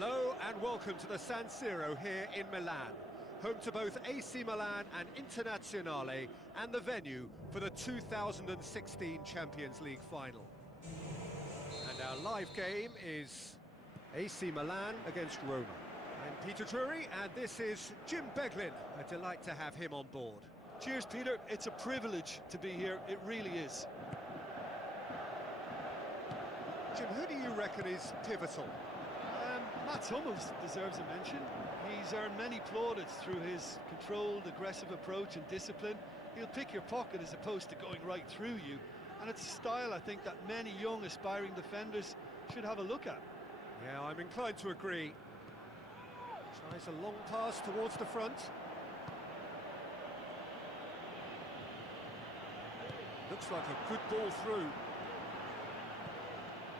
Hello and welcome to the San Siro here in Milan, home to both AC Milan and Internazionale, and the venue for the 2016 Champions League final. And our live game is AC Milan against Roma. I'm Peter Drury, and this is Jim Beglin. A delight to have him on board. Cheers, Peter. It's a privilege to be here. It really is. Jim, who do you reckon is pivotal? Mats Hummels deserves a mention. He's earned many plaudits through his controlled, aggressive approach and discipline. He'll pick your pocket as opposed to going right through you. And it's a style, I think, that many young, aspiring defenders should have a look at. Yeah, I'm inclined to agree. Tries a long pass towards the front. Looks like a good ball through.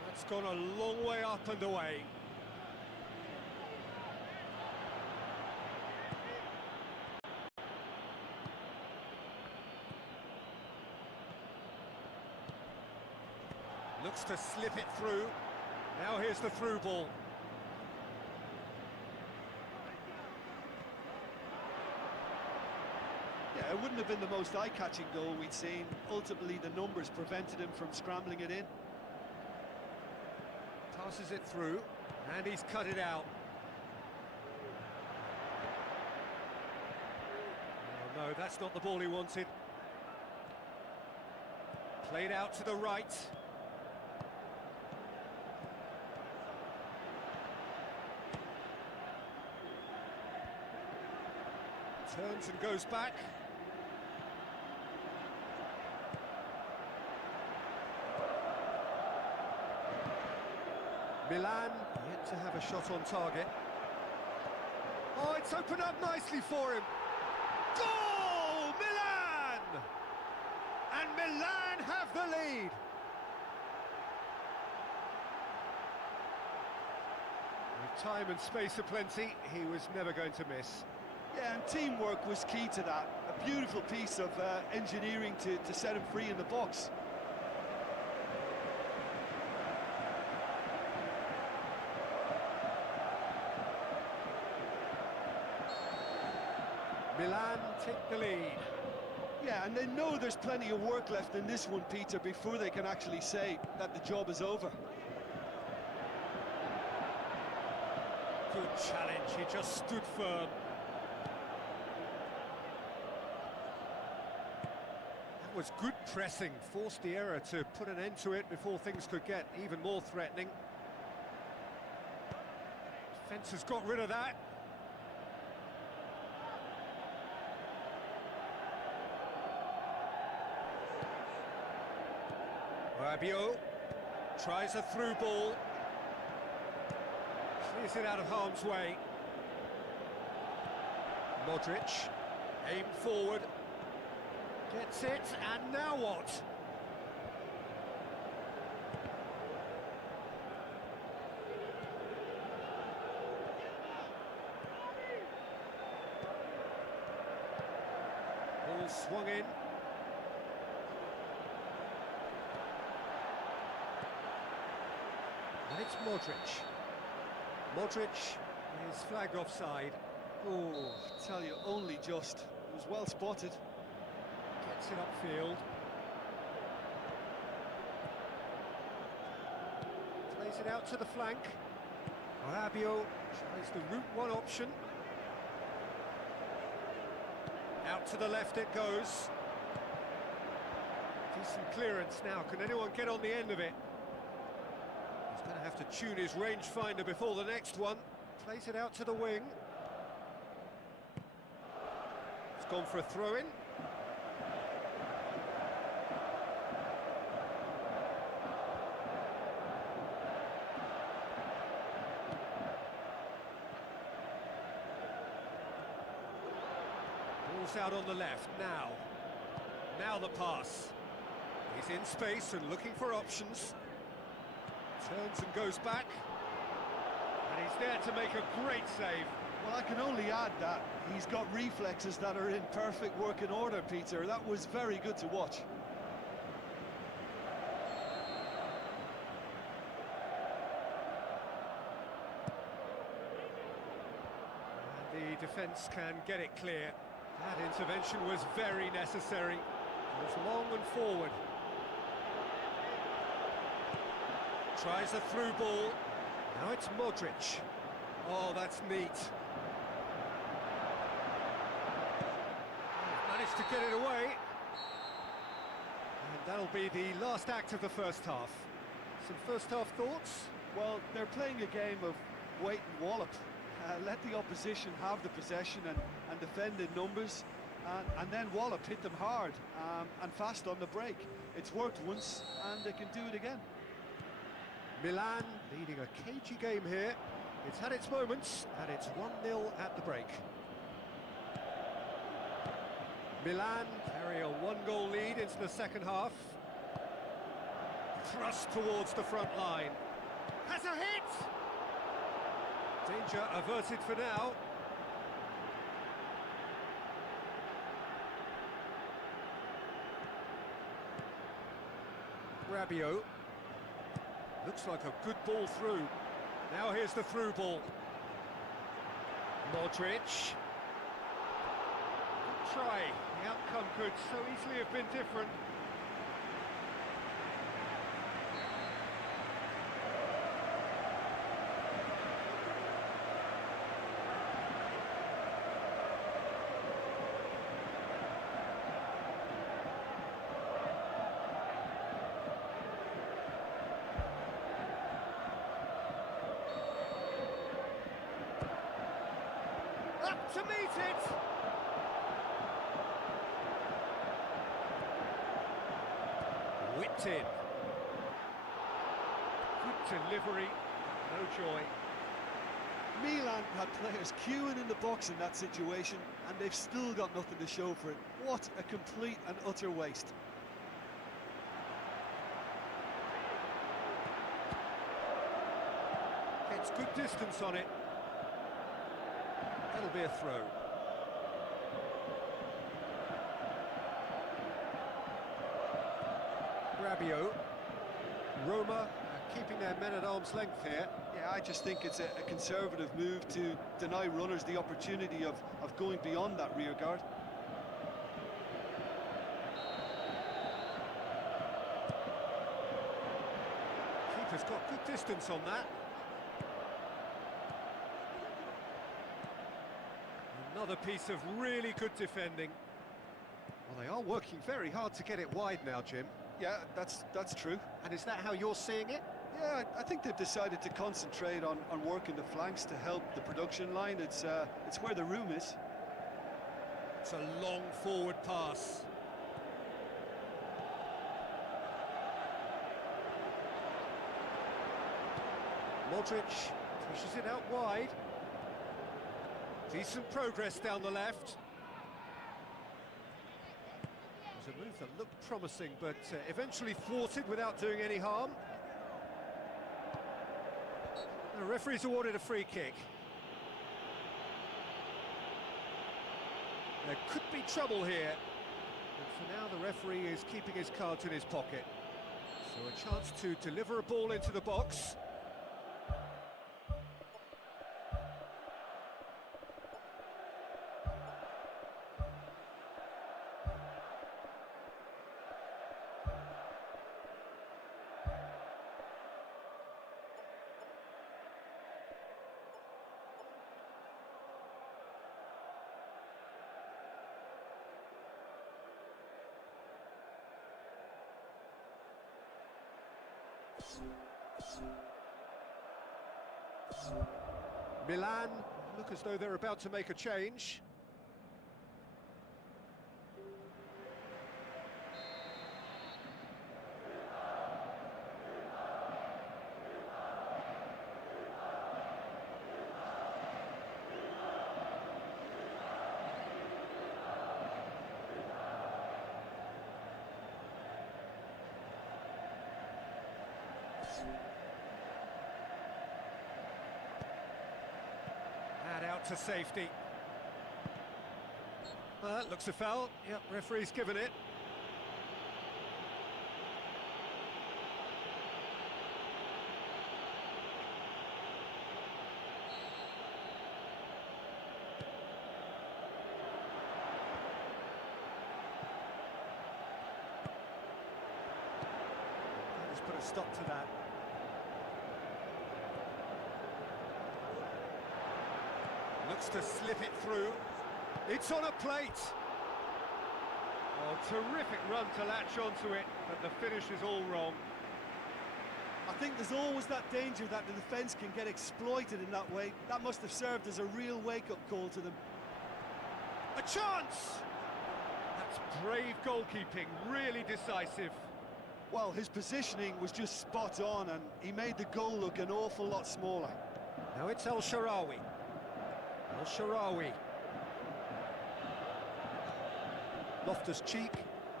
That's gone a long way up and away. Looks to slip it through. Now here's the through ball. Yeah, it wouldn't have been the most eye-catching goal we'd seen. Ultimately, the numbers prevented him from scrambling it in. Passes it through, and he's cut it out. Oh no, that's not the ball he wanted. Played out to the right. Turns and goes back. Milan yet to have a shot on target. Oh, it's opened up nicely for him. Goal! Milan! And Milan have the lead. With time and space aplenty, he was never going to miss. Yeah, and teamwork was key to that. A beautiful piece of engineering to set him free in the box. Milan take the lead. Yeah, and they know there's plenty of work left in this one, Peter, before they can actually say that the job is over. Good challenge, he just stood firm. That was good pressing, forced the error to put an end to it before things could get even more threatening. Defence has got rid of that. Rabiot tries a through ball. Clears it out of harm's way. Modric, aim forward. Gets it, and now what? Ball swung in. And it's Modric. Modric is flagged offside. Oh, I tell you, only just. It was well spotted. Gets it upfield. Plays it out to the flank. Rabiot tries the route one option. Out to the left it goes. Decent clearance now. Can anyone get on the end of it? He's going to have to tune his rangefinder before the next one. Plays it out to the wing. It's gone for a throw-in. Ball's out on the left now. Now the pass. He's in space and looking for options. Turns and goes back. And he's there to make a great save. Well, I can only add that he's got reflexes that are in perfect working order, Peter. That was very good to watch. The defence can get it clear. That intervention was very necessary. It was long and forward. Tries a through ball. Now it's Modric. Oh, that's neat. Managed to get it away. And that'll be the last act of the first half. Some first half thoughts? Well, they're playing a game of wait and wallop. Let the opposition have the possession and defend in numbers, and then wallop, hit them hard and fast on the break. It's worked once, and they can do it again. Milan leading a cagey game here. It's had its moments, and it's 1-0 at the break. Milan carry a one-goal lead into the second half. Thrust towards the front line. Has a hit! Danger averted for now. Rabiot. Looks like a good ball through. Now here's the through ball. Modric. Good try. The outcome could so easily have been different. Up to meet it! Whipped in. Good delivery, no joy. Milan had players queuing in the box in that situation, and they've still got nothing to show for it. What a complete and utter waste. Gets good distance on it. That'll be a throw. Rabiot. Roma keeping their men at arm's length here. Yeah, I just think it's a conservative move to deny runners the opportunity of going beyond that rear guard. Keeper's got good distance on that. Another piece of really good defending. Well, they are working very hard to get it wide now, Jim. Yeah, that's true. And is that how you're seeing it? Yeah, I think they've decided to concentrate on working the flanks to help the production line. It's where the room is. It's a long forward pass. Modric pushes it out wide. Decent progress down the left. It was a move that looked promising, but eventually thwarted without doing any harm. The referee's awarded a free kick. There could be trouble here. But for now, the referee is keeping his cards in his pocket. So a chance to deliver a ball into the box. Milan look as though they're about to make a change. Out to safety. That looks a foul. Yep, referee's given it. put a stop to that. Looks to slip it through. It's on a plate. Oh, terrific run to latch onto it, but the finish is all wrong. I think there's always that danger that the defence can get exploited in that way. That must have served as a real wake-up call to them. A chance! That's brave goalkeeping, really decisive. Well, his positioning was just spot on, and he made the goal look an awful lot smaller. Now it's El Shaarawy. El Shaarawy. Loftus-Cheek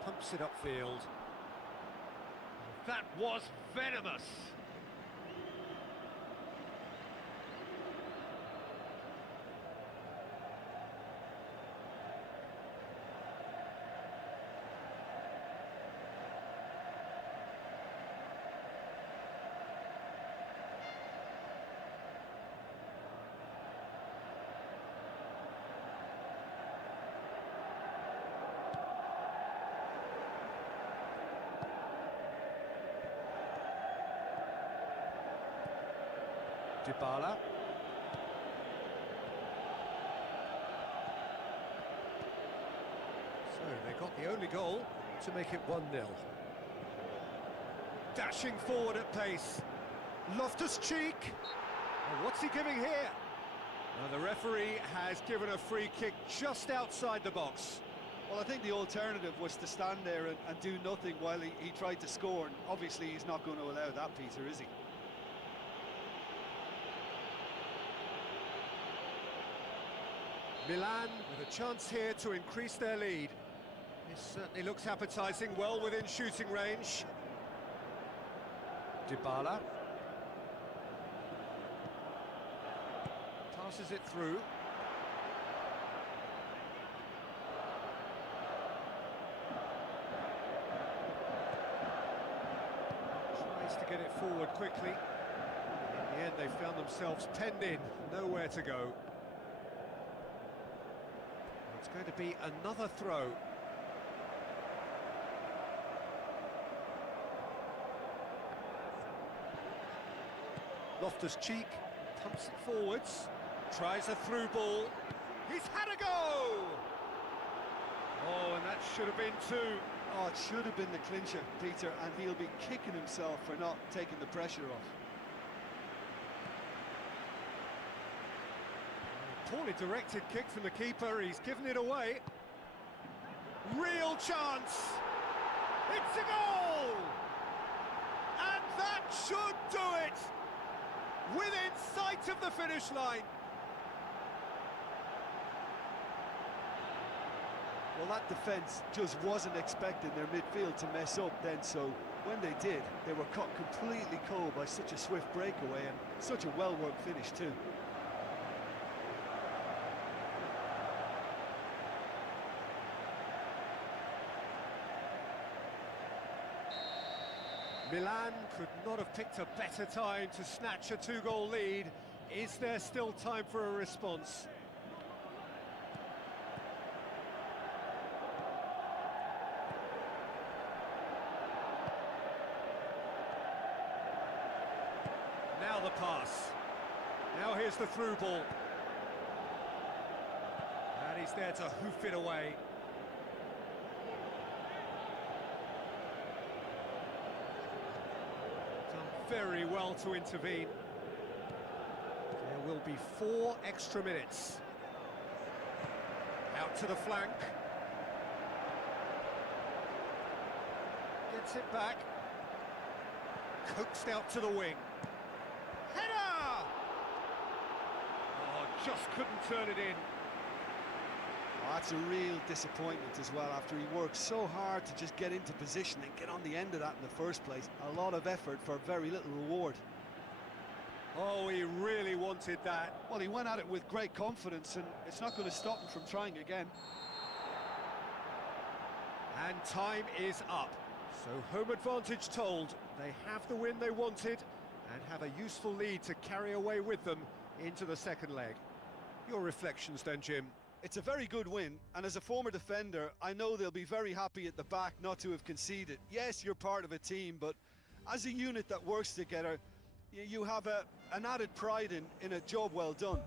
pumps it upfield. That was venomous. Dybala. So they got the only goal to make it 1-0. Dashing forward at pace. Loftus-Cheek. Oh, what's he giving here? Now the referee has given a free kick just outside the box. Well, I think the alternative was to stand there and do nothing while he tried to score, and obviously he's not going to allow that, Peter, is he? Milan with a chance here to increase their lead. This certainly looks appetising, well within shooting range. Dybala. Passes it through. Tries to get it forward quickly. In the end, they found themselves penned in, nowhere to go. It's going to be another throw. Loftus-Cheek pumps it forwards, tries a through ball. He's had a go! Oh, and that should have been two. Oh, it should have been the clincher, Peter, and he'll be kicking himself for not taking the pressure off. Poorly directed kick from the keeper, he's given it away. Real chance! It's a goal! And that should do it! Within sight of the finish line. Well, that defence just wasn't expecting their midfield to mess up then, so when they did, they were caught completely cold by such a swift breakaway and such a well-worked finish too. Milan could not have picked a better time to snatch a two-goal lead. Is there still time for a response? Now the pass. Now here's the through ball. And he's there to hoof it away. Very well to intervene. There will be 4 extra minutes. Out to the flank. Gets it back. Coaxed out to the wing. Header! Oh, just couldn't turn it in. Oh, that's a real disappointment as well, after he worked so hard to just get into position and get on the end of that in the first place. A lot of effort for very little reward. Oh, he really wanted that. Well, he went at it with great confidence, and it's not going to stop him from trying again. And time is up. So home advantage told. They have the win they wanted and have a useful lead to carry away with them into the second leg. Your reflections then, Jim? It's a very good win, and as a former defender, I know they'll be very happy at the back not to have conceded. Yes, you're part of a team, but as a unit that works together, you have an added pride in a job well done.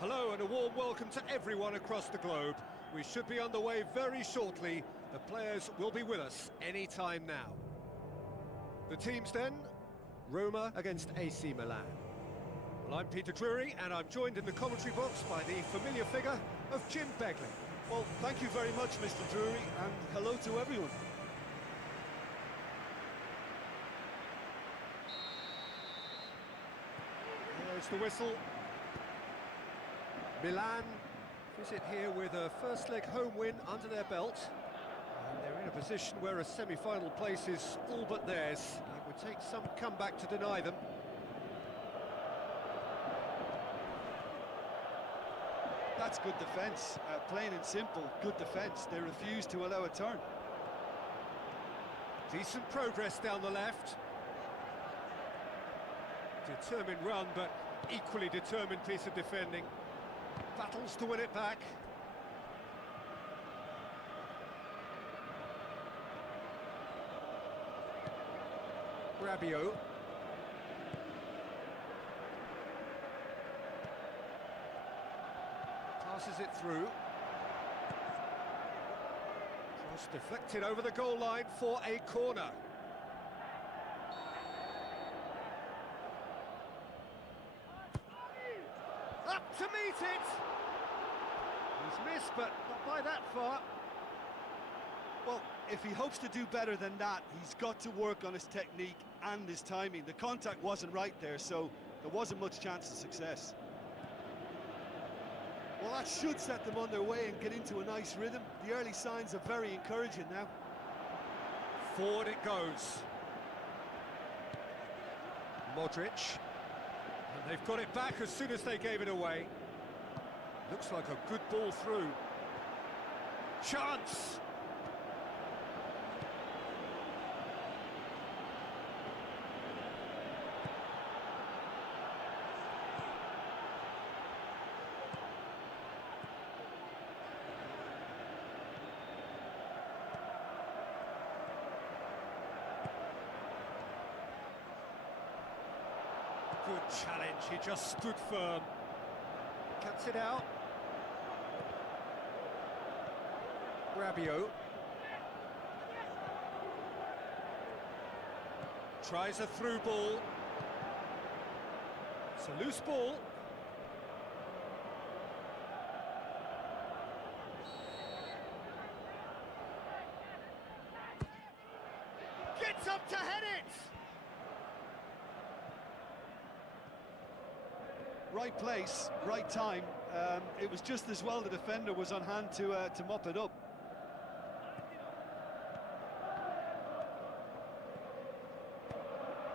Hello and a warm welcome to everyone across the globe. We should be underway very shortly. The players will be with us any time now. The teams then, Roma against AC Milan. Well, I'm Peter Drury and I'm joined in the commentary box by the familiar figure of Jim Begley. Well, thank you very much, Mr. Drury, and hello to everyone. There's the whistle. Milan visit here with a first leg home win under their belt. And they're in a position where a semi-final place is all but theirs. It would take some comeback to deny them. That's good defence, plain and simple, good defence. They refuse to allow a turn. Decent progress down the left. Determined run, but equally determined piece of defending. Battles to win it back. Rabiot. Passes it through. Cross deflected over the goal line for a corner. Up to meet it! He's missed, but not by that far. Well, if he hopes to do better than that, he's got to work on his technique and his timing. The contact wasn't right there, so there wasn't much chance of success. Well, that should set them on their way and get into a nice rhythm. The early signs are very encouraging now. Forward it goes. Modric. And they've got it back as soon as they gave it away. Looks like a good ball through. Chance! Good challenge, he just stood firm. Cuts it out. Rabiot. Tries a through ball. It's a loose ball. Gets up to head it! Right place, right time. It was just as well the defender was on hand to mop it up.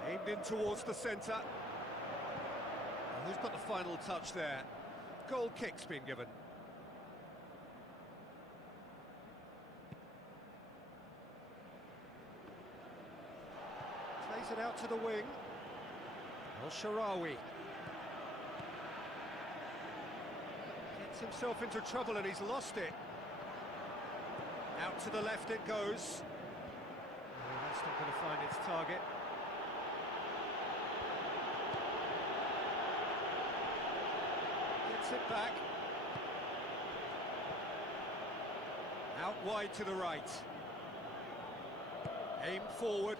Aimed in towards the centre. Who's got the final touch there? Goal kick's been given. Plays it out to the wing. El-Shaarawy. Gets himself into trouble and he's lost it. Out to the left it goes. Oh, that's not going to find its target. Gets it back. Out wide to the right. Aim forward.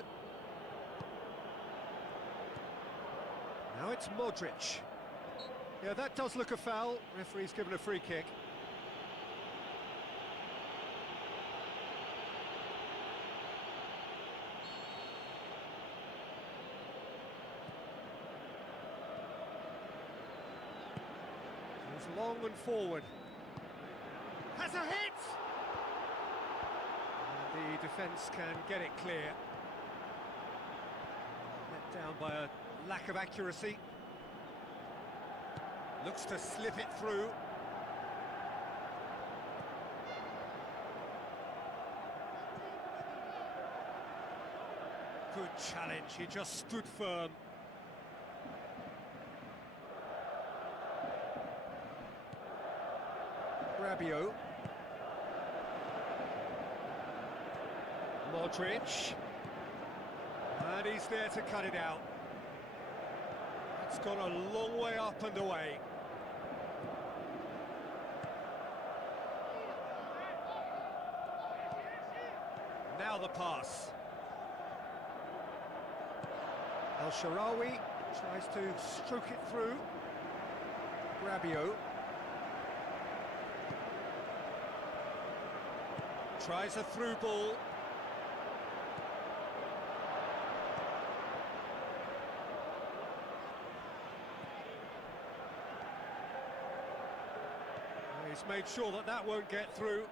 Now it's Modric. Yeah, that does look a foul. Referee's given a free kick. Goes long and forward. Has a hit! And the defence can get it clear. Let down by a lack of accuracy. Looks to slip it through. Good challenge, he just stood firm. Rabiot. Modric. And he's there to cut it out. It's gone a long way up and away. Now the pass. El-Shaarawy tries to stroke it through. Rabiot. Tries a through ball. He's made sure that that won't get through.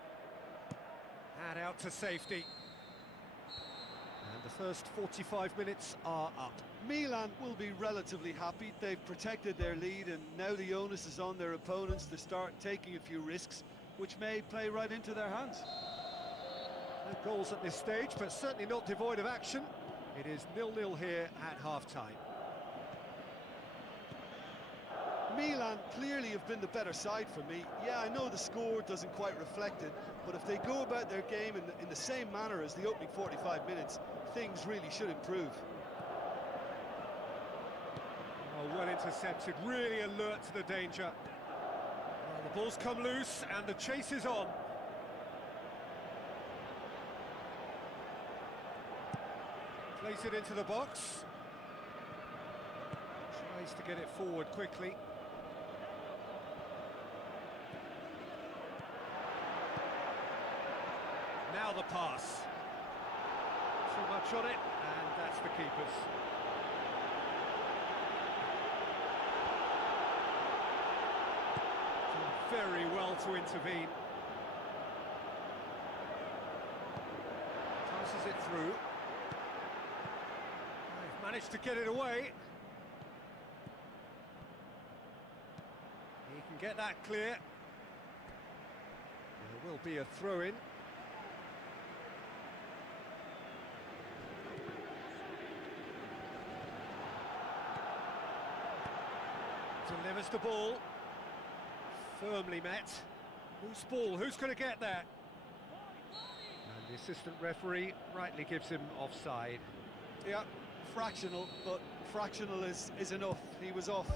And out to safety. And the first 45 minutes are up. Milan will be relatively happy. They've protected their lead and now the onus is on their opponents to start taking a few risks, which may play right into their hands. No goals at this stage, but certainly not devoid of action. It is 0-0 here at half-time. Milan clearly have been the better side for me. Yeah, I know the score doesn't quite reflect it, but if they go about their game in the same manner as the opening 45 minutes, things really should improve. Oh, well intercepted, really alert to the danger. Well, the ball's come loose and the chase is on. Plays it into the box. Tries to get it forward quickly. Now the pass. Too much on it, and that's the keeper's. Done very well to intervene. Passes it through. They've managed to get it away. He can get that clear. There will be a throw-in. Delivers the ball. Firmly met. Whose ball? Who's going to get that? And the assistant referee rightly gives him offside. Yeah, fractional, but fractional is enough. He was off.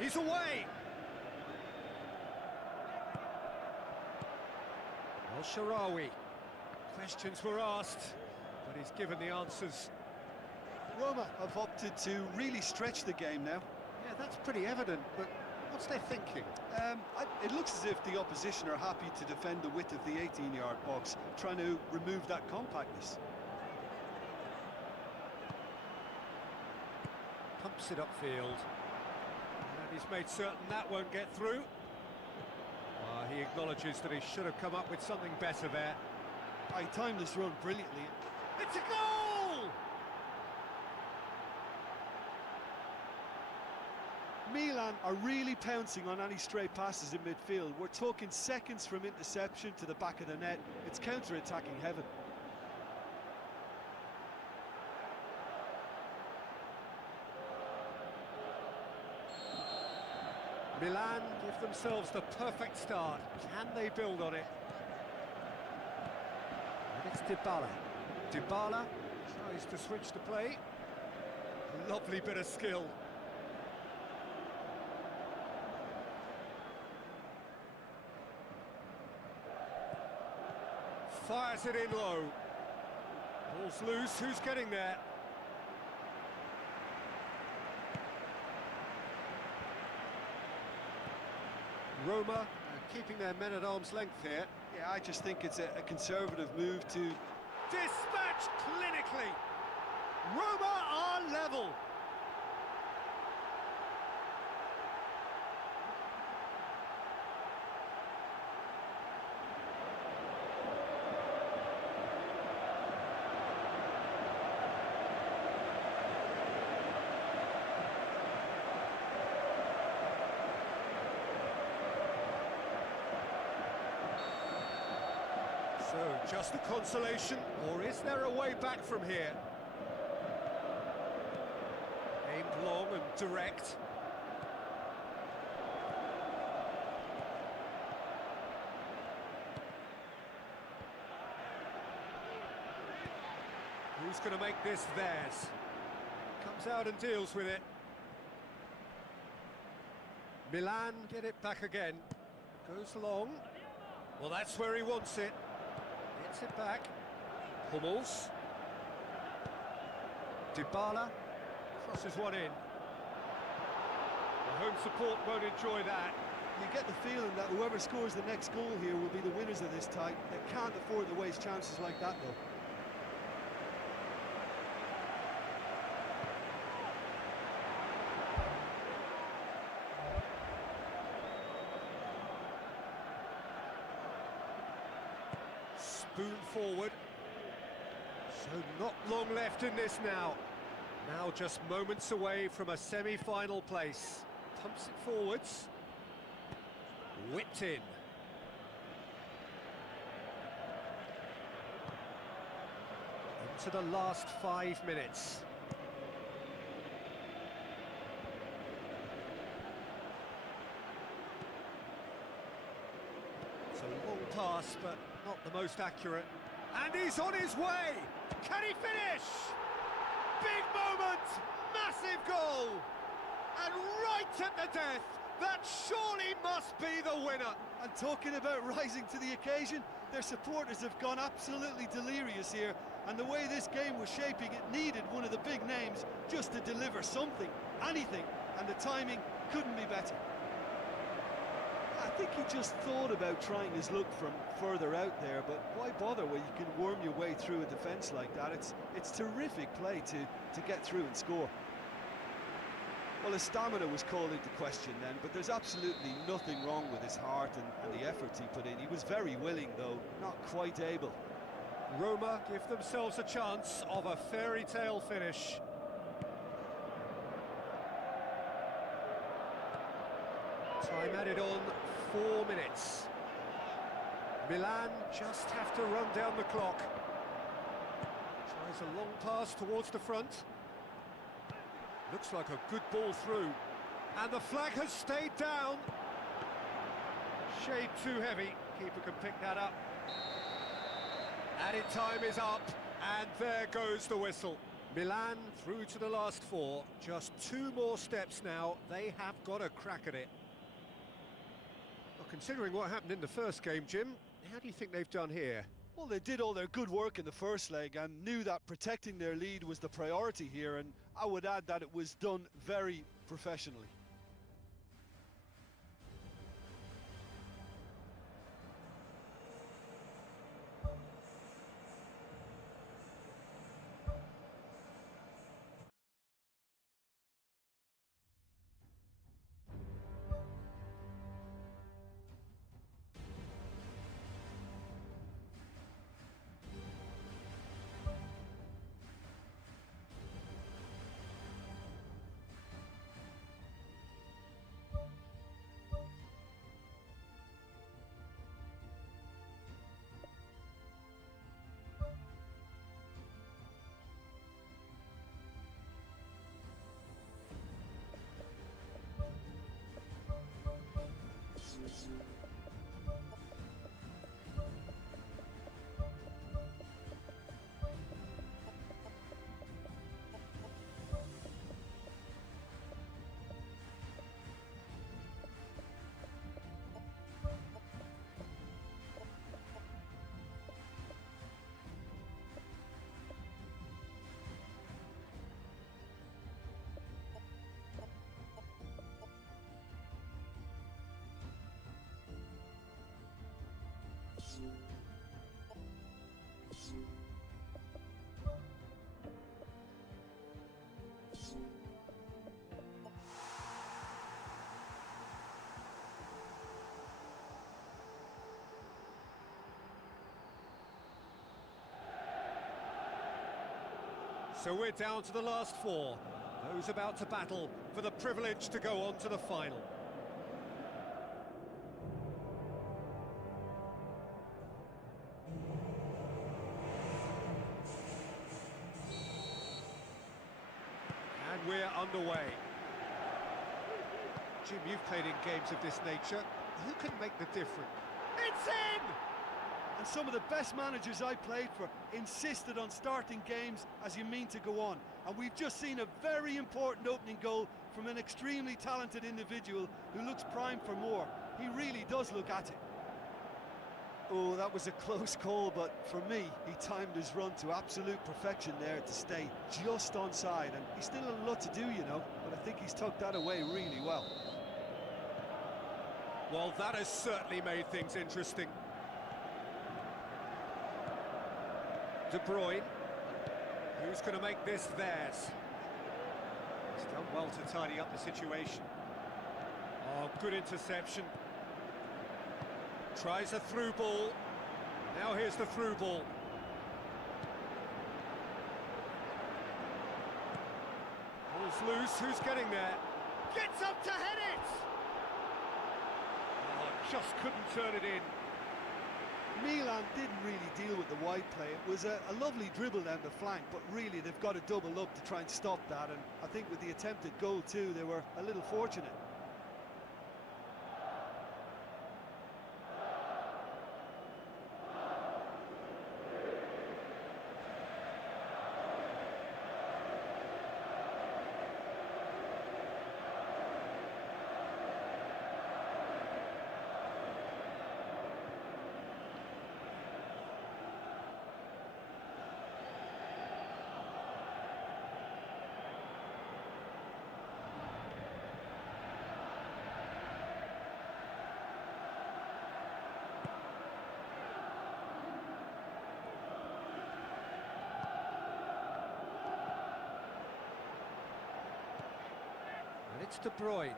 He's away! Al-Sharawi. Questions were asked, but he's given the answers. Roma have opted to really stretch the game now. Yeah, that's pretty evident, but what's their thinking? It looks as if the opposition are happy to defend the width of the 18-yard box, trying to remove that compactness. Pumps it upfield. And he's made certain that won't get through. He acknowledges that he should have come up with something better there. I timed this run brilliantly. It's a goal! Milan are really pouncing on any stray passes in midfield. We're talking seconds from interception to the back of the net. It's counter-attacking heaven. Milan give themselves the perfect start. Can they build on it? And it's Dybala. Dybala tries to switch the play. Lovely bit of skill. Fires it in low. Ball's loose, who's getting there? Roma keeping their men at arm's length here. Yeah, I just think it's a conservative move to... Dispatched clinically! Roma are level! So, just a consolation, or is there a way back from here? Aimed long and direct. Who's going to make this theirs? Comes out and deals with it. Milan get it back again. Goes long. Well, that's where he wants it. Gets it back. Hummels. Dybala crosses one in. The home support won't enjoy that. You get the feeling that whoever scores the next goal here will be the winners of this tie. They can't afford to waste chances like that, though. Spoon forward. So not long left in this now. Now just moments away from a semi-final place. Pumps it forwards. Whipped in. Into the last 5 minutes. It's a long pass, but not the most accurate. And he's on his way! Can he finish? Big moment! Massive goal! And right at the death, that surely must be the winner! And talking about rising to the occasion, their supporters have gone absolutely delirious here. And the way this game was shaping, it needed one of the big names just to deliver something, anything. And the timing couldn't be better. I think he just thought about trying his luck from further out there, but why bother when you can worm your way through a defence like that? It's terrific play to get through and score. Well, his stamina was called into question then, but there's absolutely nothing wrong with his heart and the efforts he put in. He was very willing, though, not quite able. Roma give themselves a chance of a fairy tale finish. Time added on, 4 minutes. Milan just have to run down the clock. Tries a long pass towards the front. Looks like a good ball through. And the flag has stayed down. Shade too heavy. Keeper can pick that up. Added time is up, and there goes the whistle. Milan through to the last 4. Just 2 more steps now. They have got a crack at it. Well, considering what happened in the first game, Jim, how do you think they've done here? Well, they did all their good work in the first leg and knew that protecting their lead was the priority here, and I would add that it was done very professionally. So we're down to the last 4. Those about to battle for the privilege to go on to the final. And we're underway. Jim, you've played in games of this nature. Who can make the difference? It's in! And some of the best managers I played for insisted on starting games as you mean to go on. And we've just seen a very important opening goal from an extremely talented individual who looks primed for more. He really does look at it. Oh, that was a close call, but for me, he timed his run to absolute perfection there to stay just onside. And he's still a lot to do, you know, but I think he's tucked that away really well. Well, that has certainly made things interesting. De Bruyne, who's going to make this theirs? He's done well to tidy up the situation. Oh, good interception. Tries a through ball. Now here's the through ball. Ball's loose, who's getting there? Gets up to head it! Oh, just couldn't turn it in. Milan didn't really deal with the wide play. It was a lovely dribble down the flank, but really they've got to double up to try and stop that, and I think with the attempted goal too, they were a little fortunate. It's De Bruyne.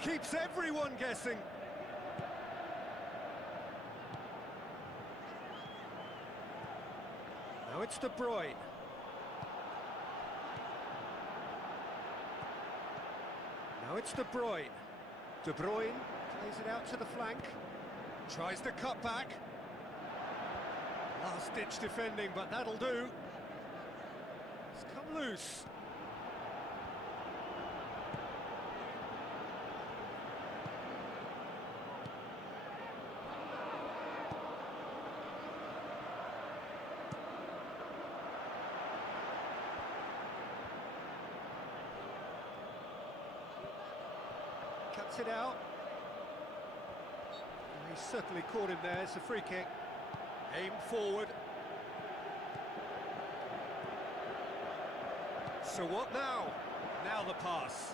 Keeps everyone guessing. Now it's De Bruyne. Now it's De Bruyne. De Bruyne plays it out to the flank. Tries to cut back. Last-ditch defending, but that'll do. It's come loose. Cuts it out. He's certainly caught him there. It's a free kick. Aim forward. So what now? Now the pass.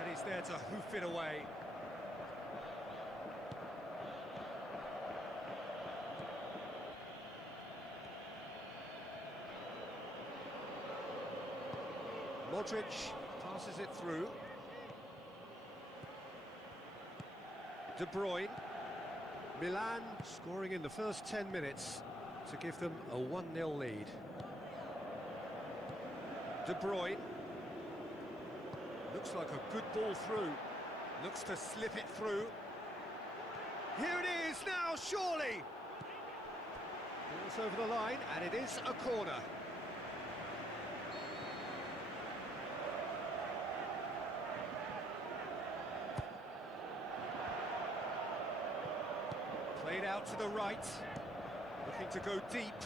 And he's there to hoof it away. Modric passes it through. De Bruyne. Milan scoring in the first 10 minutes to give them a 1-0 lead. De Bruyne. Looks like a good ball through. Looks to slip it through. Here it is now, surely! Ball's over the line, and it is a corner. Played out to the right, looking to go deep.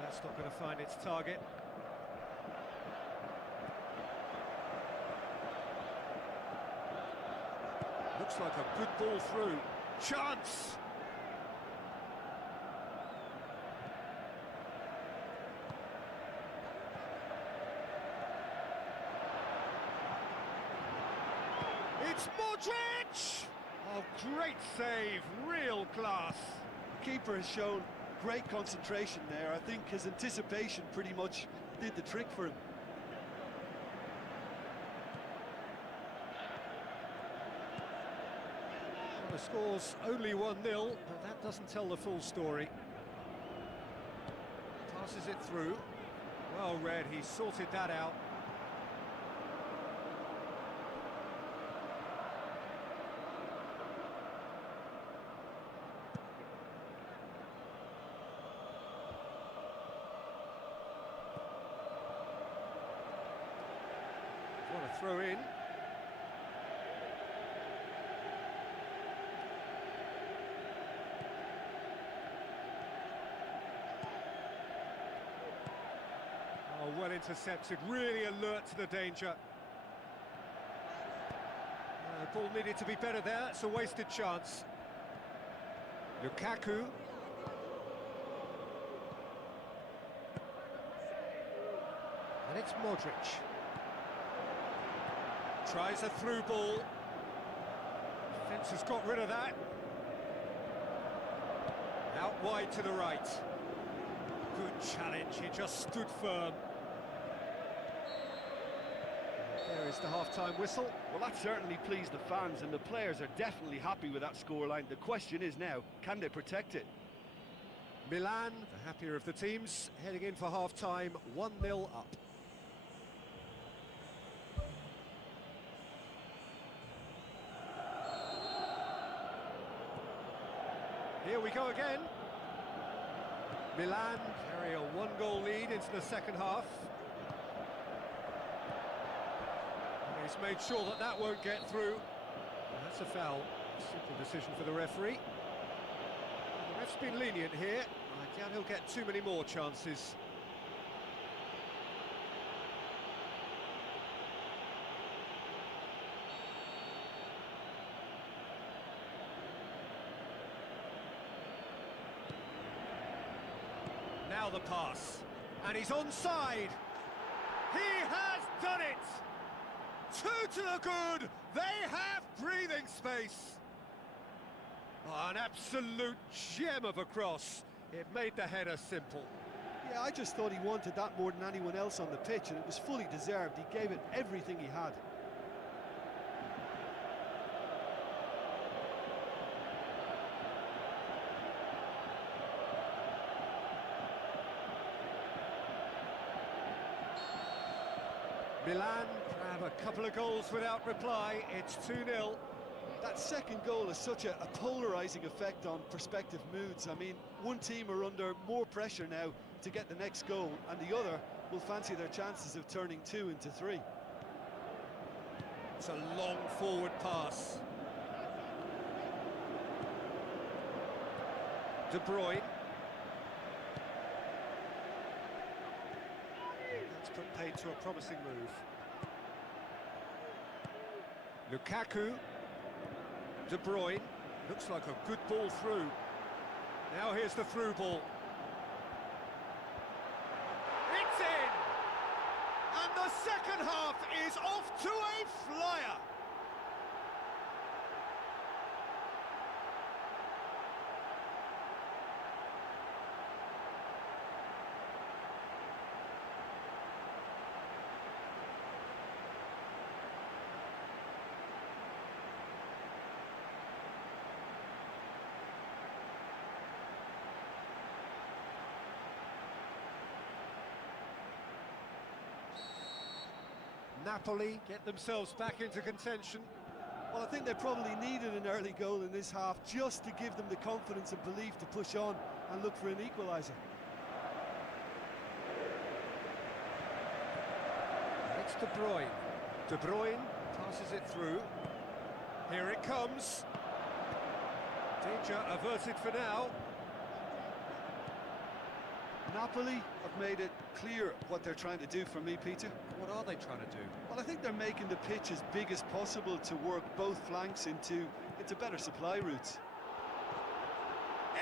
That's not going to find its target. Looks like a good ball through. Chance! It's Modric! Oh, great save, real class. The keeper has shown great concentration there. I think his anticipation pretty much did the trick for him. The score's only 1-0, but that doesn't tell the full story. Passes it through. Well read, he sorted that out. What a throw in. Oh, well intercepted, really alert to the danger. Ball needed to be better there, it's a wasted chance. Lukaku. And it's Modric. Tries a through ball. Defence has got rid of that. Out wide to the right. Good challenge, he just stood firm. There is the half-time whistle. Well, that certainly pleased the fans, and the players are definitely happy with that scoreline. The question is now, can they protect it? Milan, the happier of the teams, heading in for half-time, 1-0 up. Here we go again. Milan carry a 1-goal lead into the second half. And he's made sure that that won't get through. And that's a foul. Simple decision for the referee. And the ref's been lenient here. I doubt he'll get too many more chances. Now the pass, and he's onside. He has done it! Two to the good, they have breathing space. Oh, an absolute gem of a cross. It made the header simple. Yeah, I just thought he wanted that more than anyone else on the pitch, and it was fully deserved. He gave it everything he had. Milan grab a couple of goals without reply. It's 2-0. That second goal has such a polarising effect on prospective moods. I mean, one team are under more pressure now to get the next goal, and the other will fancy their chances of turning 2 into 3. It's a long forward pass. De Bruyne. That's put paid to a promising move. Lukaku. De Bruyne. Looks like a good ball through. Now here's the through ball. It's in! And the second half is off to a flyer! Napoli get themselves back into contention. Well, I think they probably needed an early goal in this half just to give them the confidence and belief to push on and look for an equaliser. It's De Bruyne. De Bruyne passes it through. Here it comes. Danger averted for now. Napoli have made it clear what they're trying to do for me, Peter. What are they trying to do? Well, I think they're making the pitch as big as possible to work both flanks into better supply routes.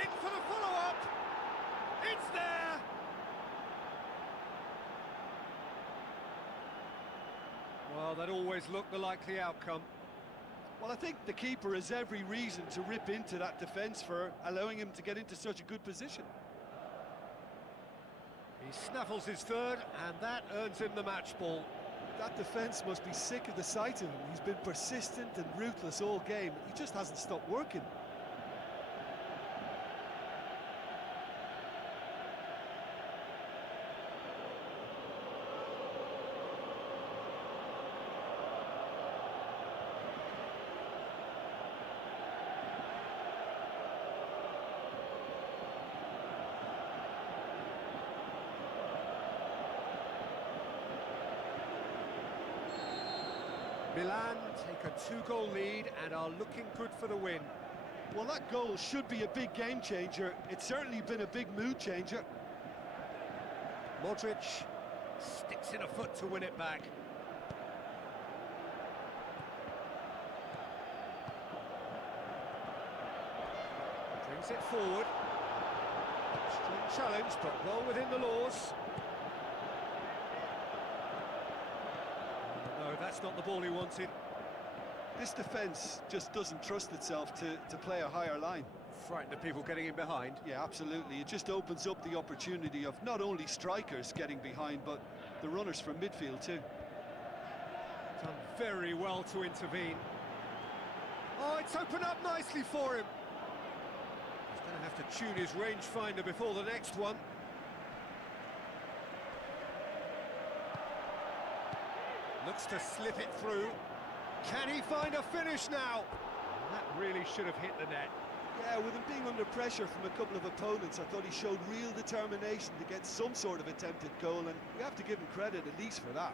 In for the follow-up! It's there! Well, that always looked the likely outcome. Well, I think the keeper has every reason to rip into that defence for allowing him to get into such a good position. He snaffles his third, and that earns him the match ball. That defence must be sick of the sight of him. He's been persistent and ruthless all game. He just hasn't stopped working. Milan take a 2-goal lead and are looking good for the win. Well, that goal should be a big game changer. It's certainly been a big mood changer. Modric sticks in a foot to win it back. Brings it forward. Strong challenge, but well within the laws. No, that's not the ball he wanted. This defence just doesn't trust itself to play a higher line. Frightened of people getting in behind. Yeah, absolutely. It just opens up the opportunity of not only strikers getting behind, but the runners from midfield too. Done very well to intervene. Oh, it's opened up nicely for him. He's going to have to tune his rangefinder before the next one. Looks to slip it through. Can he find a finish now? That really should have hit the net. Yeah, with him being under pressure from a couple of opponents, I thought he showed real determination to get some sort of attempted goal, and we have to give him credit at least for that.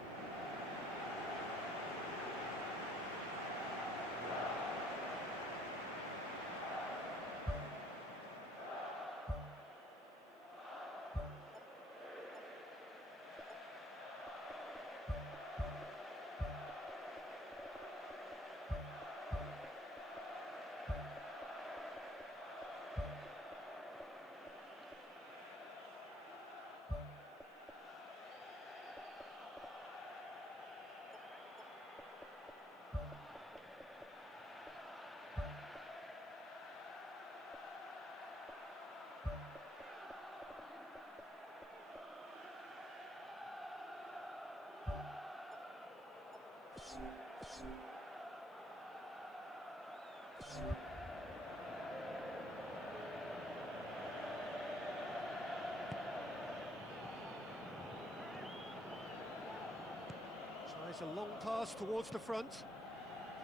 Tries a long pass towards the front.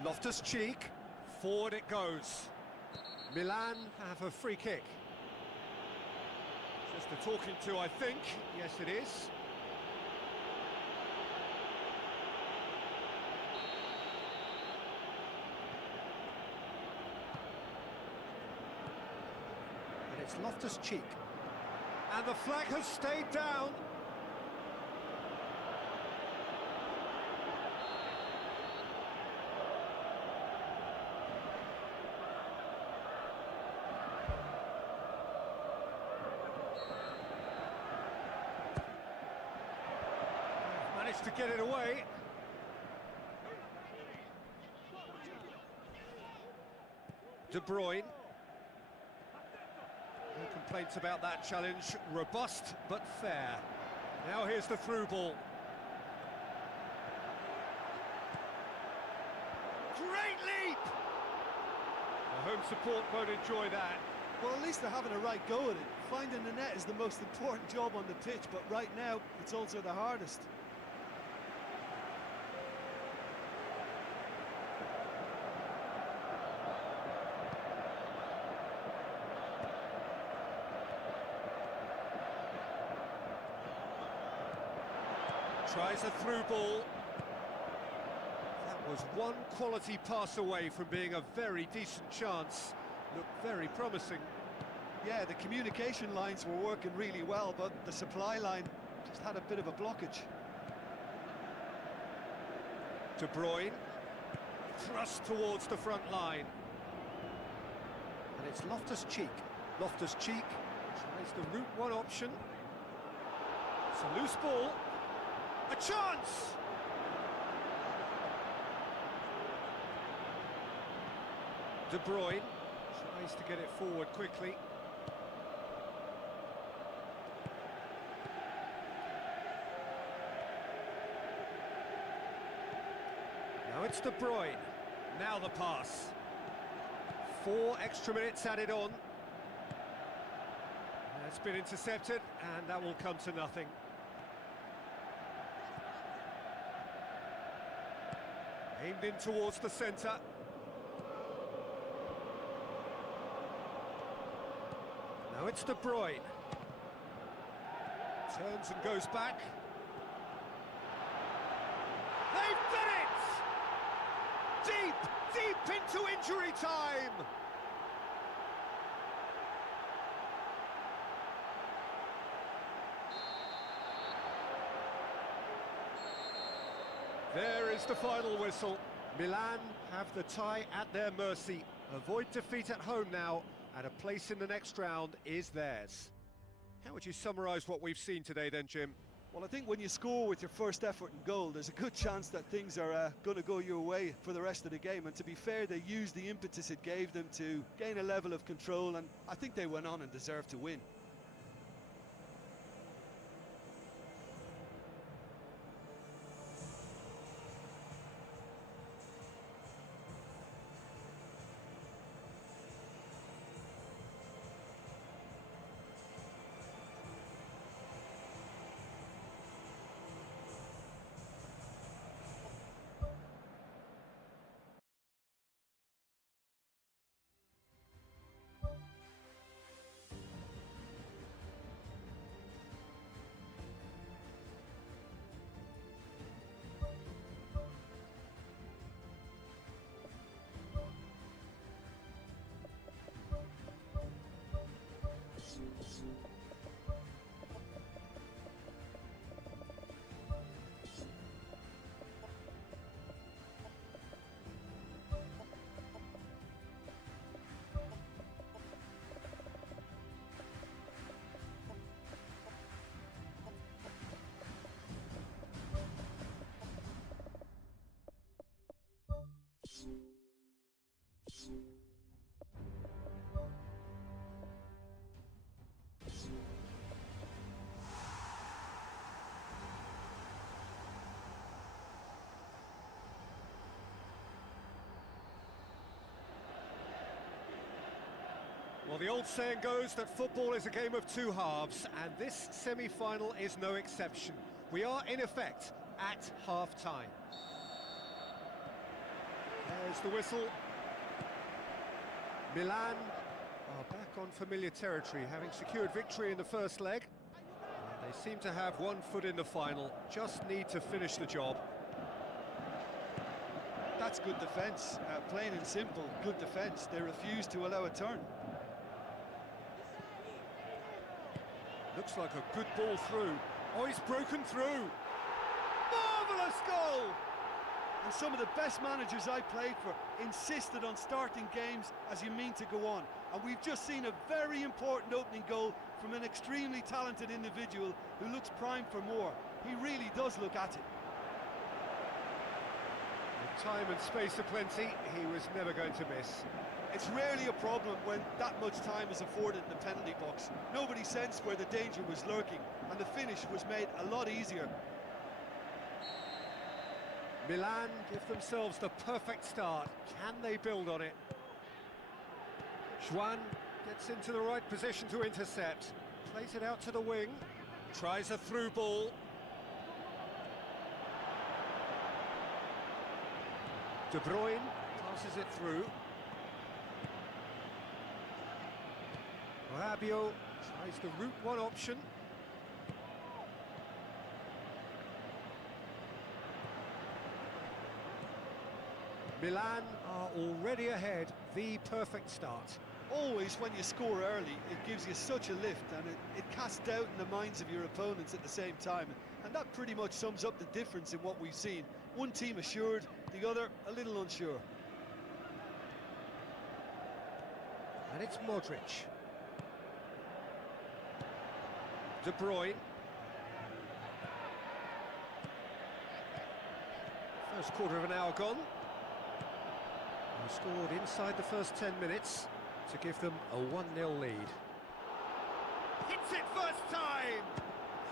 Loftus-Cheek. Forward it goes. Milan have a free kick. Just a talking to, I think. Yes, it is. And it's Loftus-Cheek. And the flag has stayed down. Managed to get it away. De Bruyne. No complaints about that challenge. Robust but fair. Now here's the through ball. Great leap! The home support won't enjoy that. Well, at least they're having a right go at it. Finding the net is the most important job on the pitch, but right now, it's also the hardest. Tries a through ball. That was one quality pass away from being a very decent chance. Looked very promising. Yeah, the communication lines were working really well, but the supply line just had a bit of a blockage. De Bruyne. Thrust towards the front line. And it's Loftus-Cheek. Loftus-Cheek tries the route one option. It's a loose ball. A chance! De Bruyne tries to get it forward quickly. Now it's De Bruyne. Now the pass. 4 extra minutes added on. It's been intercepted, and that will come to nothing. Aimed in towards the centre. Now it's De Bruyne. Turns and goes back. They've done it! Deep into injury time! There is the final whistle. Milan have the tie at their mercy. Avoid defeat at home now, and a place in the next round is theirs. How would you summarise what we've seen today then, Jim? Well, I think when you score with your first effort and goal, there's a good chance that things are going to go your way for the rest of the game. And to be fair, they used the impetus it gave them to gain a level of control, and I think they went on and deserved to win. Well, the old saying goes that football is a game of two halves, and this semi-final is no exception. We are, in effect, at half-time. There's the whistle. Milan are back on familiar territory, having secured victory in the first leg. And they seem to have one foot in the final, just need to finish the job. That's good defence, plain and simple, good defence. They refuse to allow a turn. Looks like a good ball through. Oh, he's broken through. Marvellous goal! And some of the best managers I played for insisted on starting games as you mean to go on. And we've just seen a very important opening goal from an extremely talented individual who looks primed for more. He really does look at it. With time and space aplenty, he was never going to miss. It's rarely a problem when that much time is afforded in the penalty box. Nobody sensed where the danger was lurking, and the finish was made a lot easier. Milan give themselves the perfect start. Can they build on it? Juan gets into the right position to intercept. Plays it out to the wing. Tries a through ball. De Bruyne passes it through. Rabiot tries the route one option. Milan are already ahead, the perfect start. Always when you score early, it gives you such a lift, and it casts doubt in the minds of your opponents at the same time. And that pretty much sums up the difference in what we've seen. One team assured, the other a little unsure. And it's Modric. De Bruyne. First quarter of an hour gone. They scored inside the first 10 minutes to give them a 1-0 lead. Hits it first time!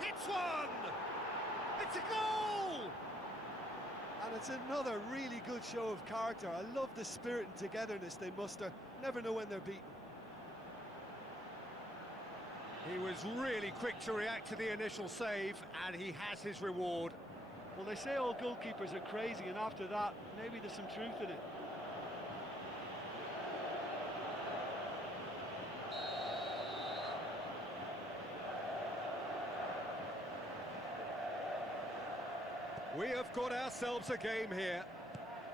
Hits one! It's a goal! And it's another really good show of character. I love the spirit and togetherness they muster. Never know when they're beaten. He was really quick to react to the initial save, and he has his reward. Well, they say all goalkeepers are crazy, and after that, maybe there's some truth in it. We have got ourselves a game here.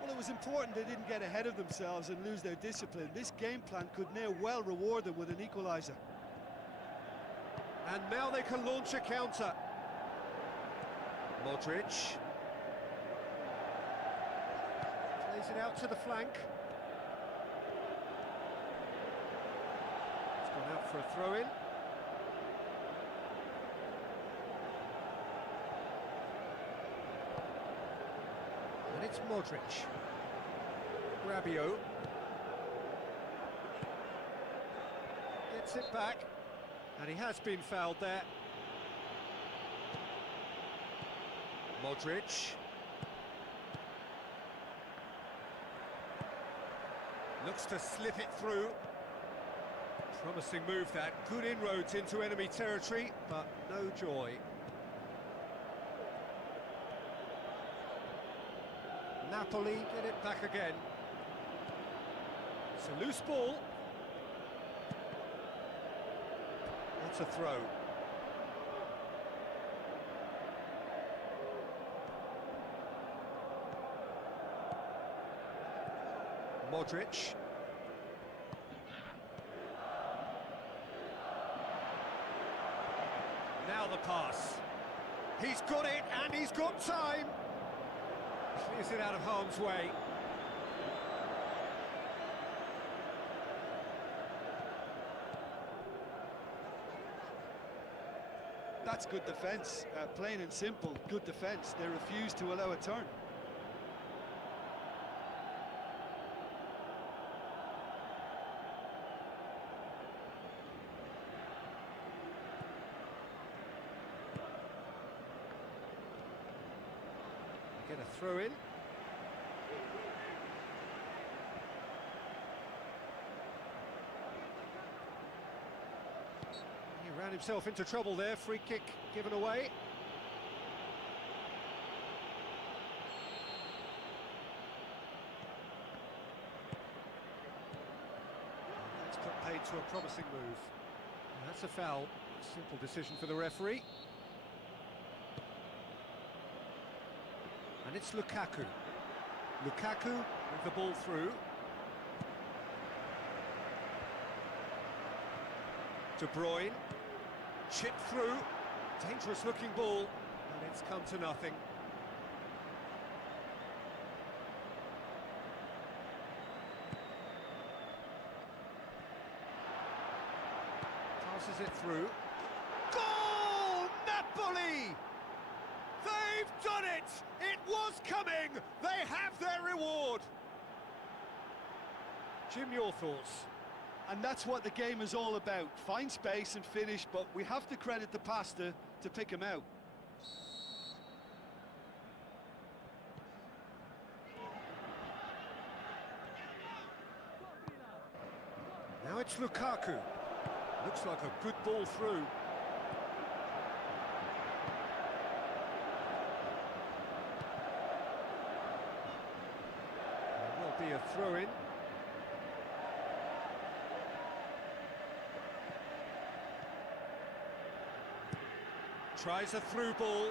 Well, it was important they didn't get ahead of themselves and lose their discipline. This game plan could now well reward them with an equaliser. And now they can launch a counter. Modric. Plays it out to the flank. It's gone out for a throw-in. And it's Modric. Rabiot. Gets it back. And he has been fouled there. Modric. Looks to slip it through. Promising move that. Good inroads into enemy territory, but no joy. Napoli get it back again. It's a loose ball. That's a throw. Modric. Now the pass. He's got it, and he's got time. Clears it out of harm's way. That's good defence, plain and simple, good defence. They refuse to allow a turn. Get a throw in. Found himself into trouble there, free kick given away. That's put paid to a promising move. And that's a foul. A simple decision for the referee. And it's Lukaku. Lukaku with the ball through. De Bruyne. Chip through. Dangerous looking ball. And it's come to nothing. Passes it through. Goal! Napoli! They've done it! It was coming! They have their reward! Jim, your thoughts? And that's what the game is all about. Find space and finish, but we have to credit the pasta to pick him out. Now it's Lukaku. Looks like a good ball through. There will be a throw-in. Tries a through ball,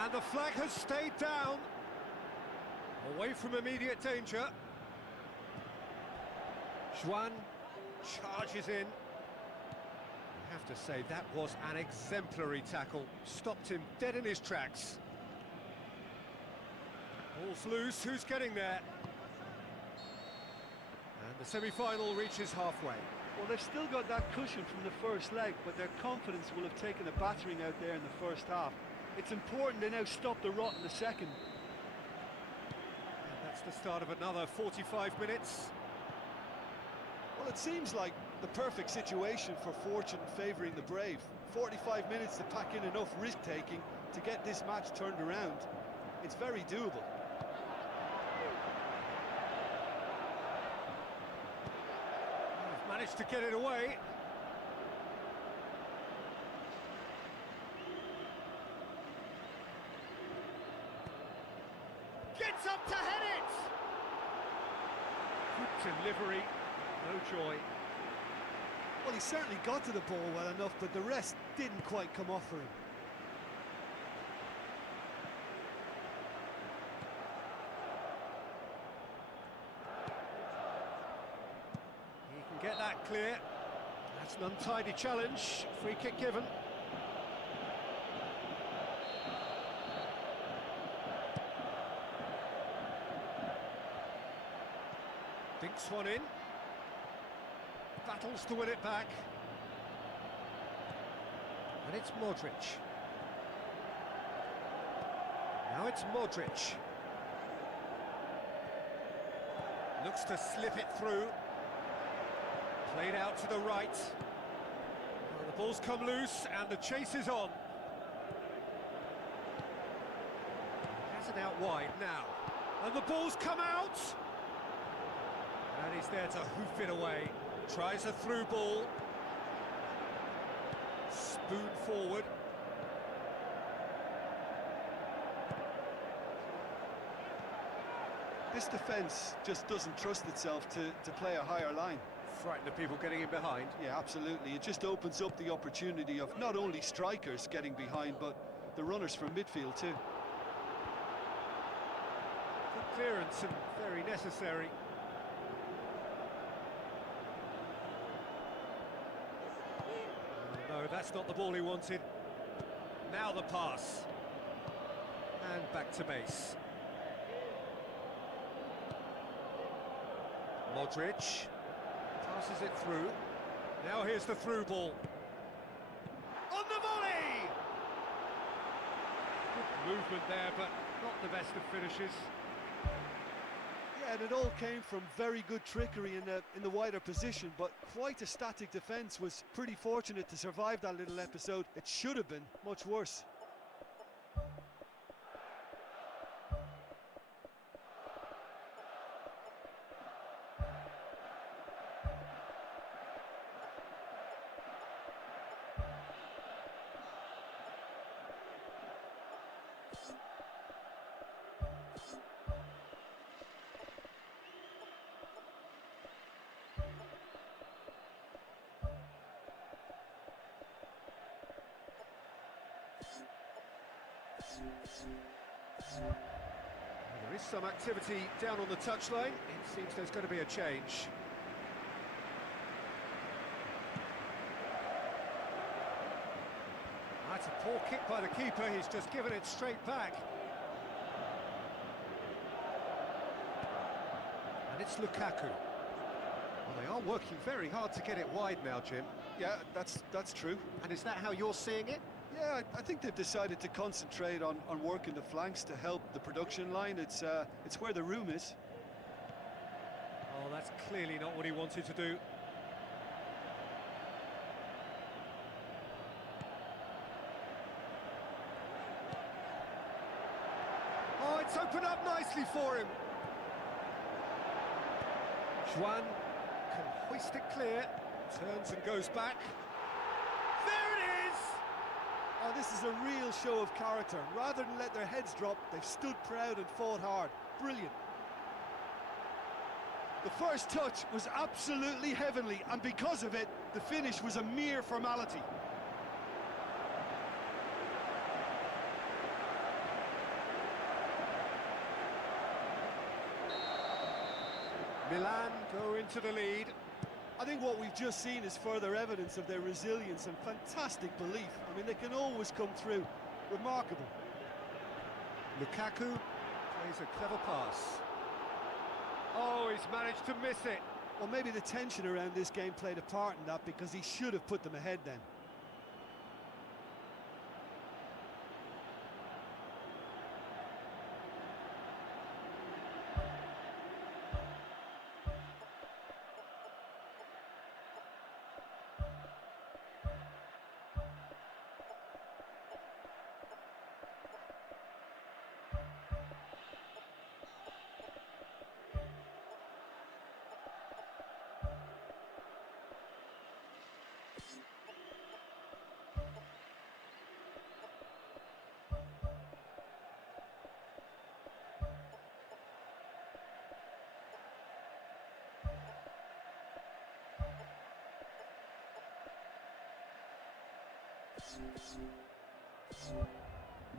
and the flag has stayed down. Away from immediate danger. Juan charges in. I have to say, that was an exemplary tackle. Stopped him dead in his tracks. Ball's loose, who's getting there? And the semi-final reaches halfway. Well, they've still got that cushion from the first leg, but their confidence will have taken a battering out there in the first half. It's important they now stop the rot in the second. And that's the start of another 45 minutes. Well, it seems like the perfect situation for fortune favouring the brave. 45 minutes to pack in enough risk-taking to get this match turned around. It's very doable. Managed to get it away. Gets up to head it! Good delivery, no joy. Well, he certainly got to the ball well enough, but the rest didn't quite come off for him. Get that clear. That's an untidy challenge. Free kick given. Dinks one in. Battles to win it back. And it's Modric. Now it's Modric. Looks to slip it through. Played out to the right. Well, the ball's come loose and the chase is on. Has it out wide now. And the ball's come out. And he's there to hoof it away. Tries a through ball. Spoon forward. This defence just doesn't trust itself to play a higher line. Frightened of people getting in behind. Yeah, absolutely. It just opens up the opportunity of not only strikers getting behind, but the runners from midfield too. Good clearance and very necessary. No, that's not the ball he wanted. Now the pass. And back to base. Modric. Passes it through. Now here's the through ball. On the volley! Good movement there, but not the best of finishes. Yeah, and it all came from very good trickery in the wider position, but quite a static defence. Was pretty fortunate to survive that little episode. It should have been much worse. There is some activity down on the touchline. It seems there's going to be a change. That's a poor kick by the keeper. He's just given it straight back. And it's Lukaku. Well, they are working very hard to get it wide now, Jim. Yeah, that's true. And is that how you're seeing it? Yeah, I think they've decided to concentrate on working the flanks to help the production line. It's where the room is. Oh, that's clearly not what he wanted to do. Oh, it's opened up nicely for him. Juan can hoist it clear, turns and goes back. There it is! Oh, this is a real show of character. Rather than let their heads drop, they've stood proud and fought hard. Brilliant. The first touch was absolutely heavenly, and because of it, the finish was a mere formality. Milan go into the lead. I think what we've just seen is further evidence of their resilience and fantastic belief. I mean, they can always come through. Remarkable. Lukaku plays a clever pass. Oh, he's managed to miss it. Well, maybe the tension around this game played a part in that, because he should have put them ahead then.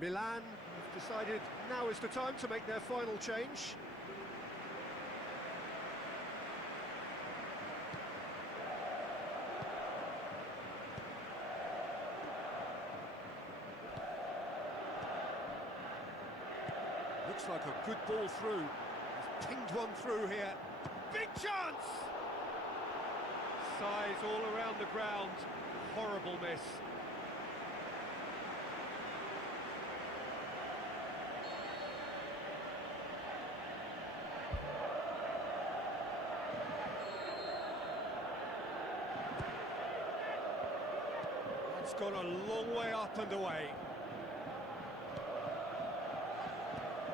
Milan have decided now is the time to make their final change. Looks like a good ball through. He's pinged one through here. Big chance! Size all around the ground. Horrible miss. It's gone a long way up and away.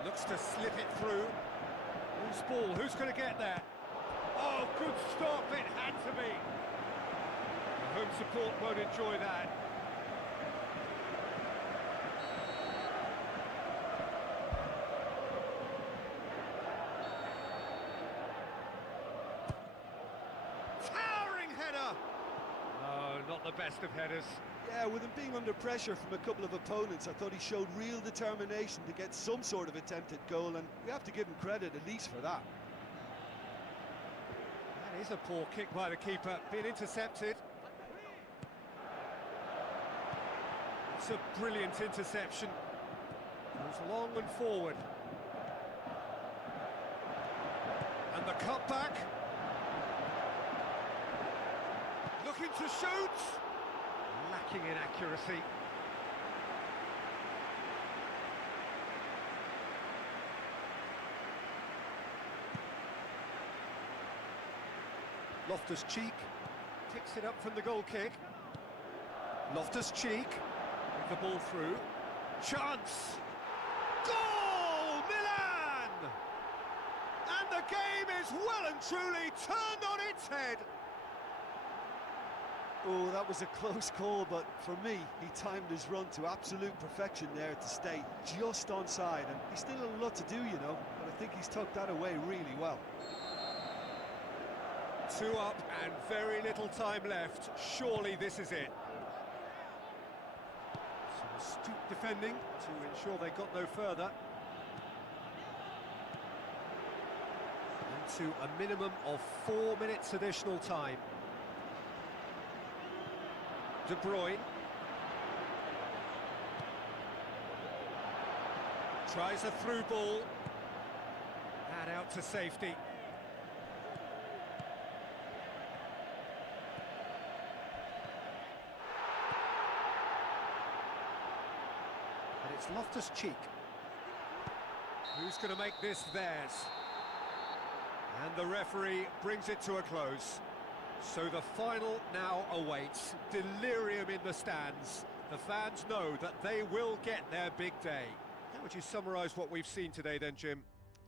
Looks to slip it through. Whose ball? Who's going to get there? Oh, good stop. It had to be. The home support won't enjoy that. Towering header. No, not the best of headers. Yeah, with him being under pressure from a couple of opponents, I thought he showed real determination to get some sort of attempt at goal, and we have to give him credit at least for that. That is a poor kick by the keeper, being intercepted. It's a brilliant interception. Goes long and forward. And the cutback. Looking to shoot. Lacking in accuracy. Loftus-Cheek picks it up from the goal kick. Loftus-Cheek with the ball through. Chance! Goal! Milan! And the game is well and truly turned on its head. Oh, that was a close call, but for me, he timed his run to absolute perfection there to stay just onside, and he's still a lot to do, you know, but I think he's tucked that away really well. 2 up and very little time left. Surely this is it. Some Astute defending to ensure they got no further. Into a minimum of 4 minutes additional time. De Bruyne. Tries a through ball. And out to safety. And it's Loftus-Cheek. Who's going to make this theirs? And the referee brings it to a close. So the final now awaits. Delirium in the stands. The fans know that they will get their big day. How would you summarise what we've seen today then, Jim?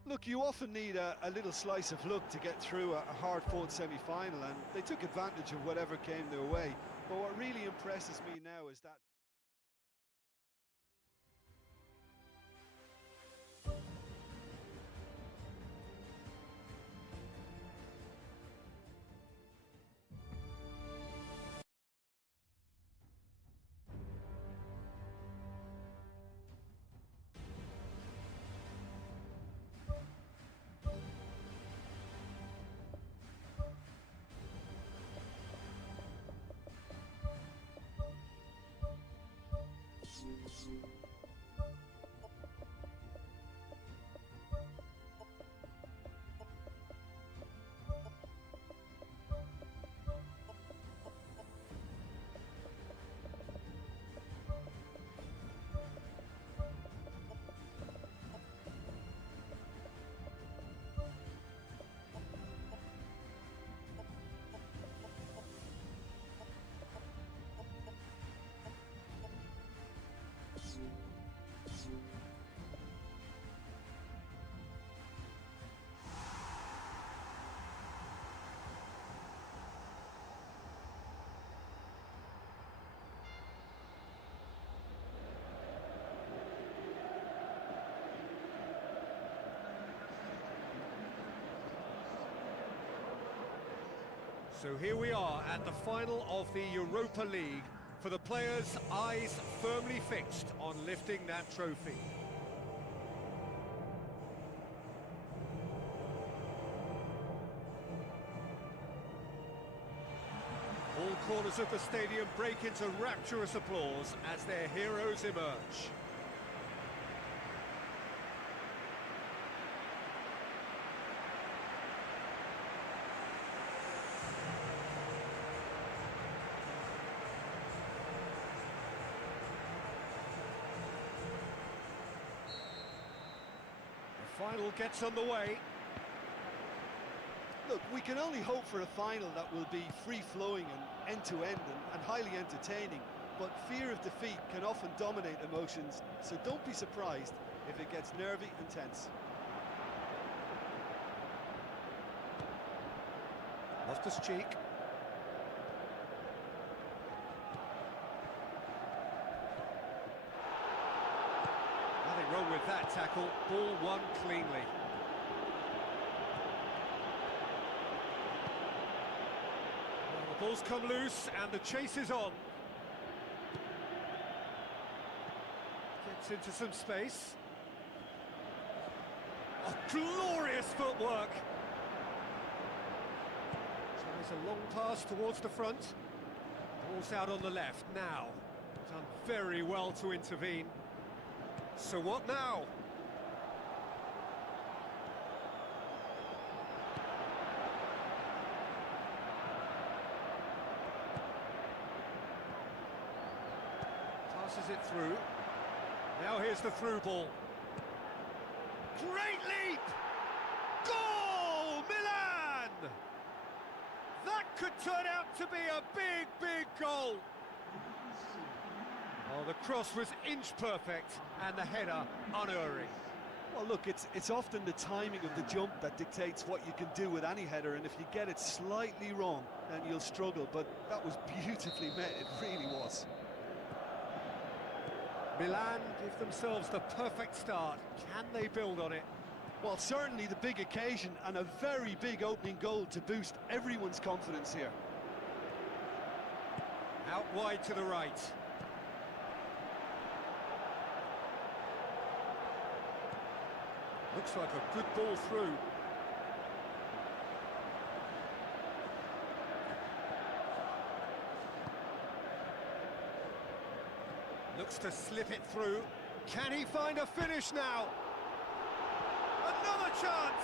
Look, you often need a little slice of luck to get through a hard-fought semi-final, and they took advantage of whatever came their way. But what really impresses me now is that So here we are at the final of the Europa League, for the players' eyes firmly fixed on lifting that trophy. All corners of the stadium break into rapturous applause as their heroes emerge. Final gets underway. Look, we can only hope for a final that will be free-flowing and end-to-end and highly entertaining, but fear of defeat can often dominate emotions, so don't be surprised if it gets nervy and tense. Loftus-Cheek. Nothing wrong with that tackle. Ball won cleanly. Well, the ball's come loose and the chase is on. Gets into some space. Oh, glorious footwork. Tries a long pass towards the front. Ball's out on the left now. Done very well to intervene. So what now? Passes it through. Now here's the through ball. Great leap! Goal! Milan! That could turn out to be a big, big goal. Oh, the cross was inch perfect and the header unerring. Well, look, it's often the timing of the jump that dictates what you can do with any header, and if you get it slightly wrong, then you'll struggle, but that was beautifully met, it really was. Milan give themselves the perfect start. Can they build on it? Well, certainly the big occasion and a very big opening goal to boost everyone's confidence here. Out wide to the right. Looks like a good ball through. Looks to slip it through. Can he find a finish now? Another chance!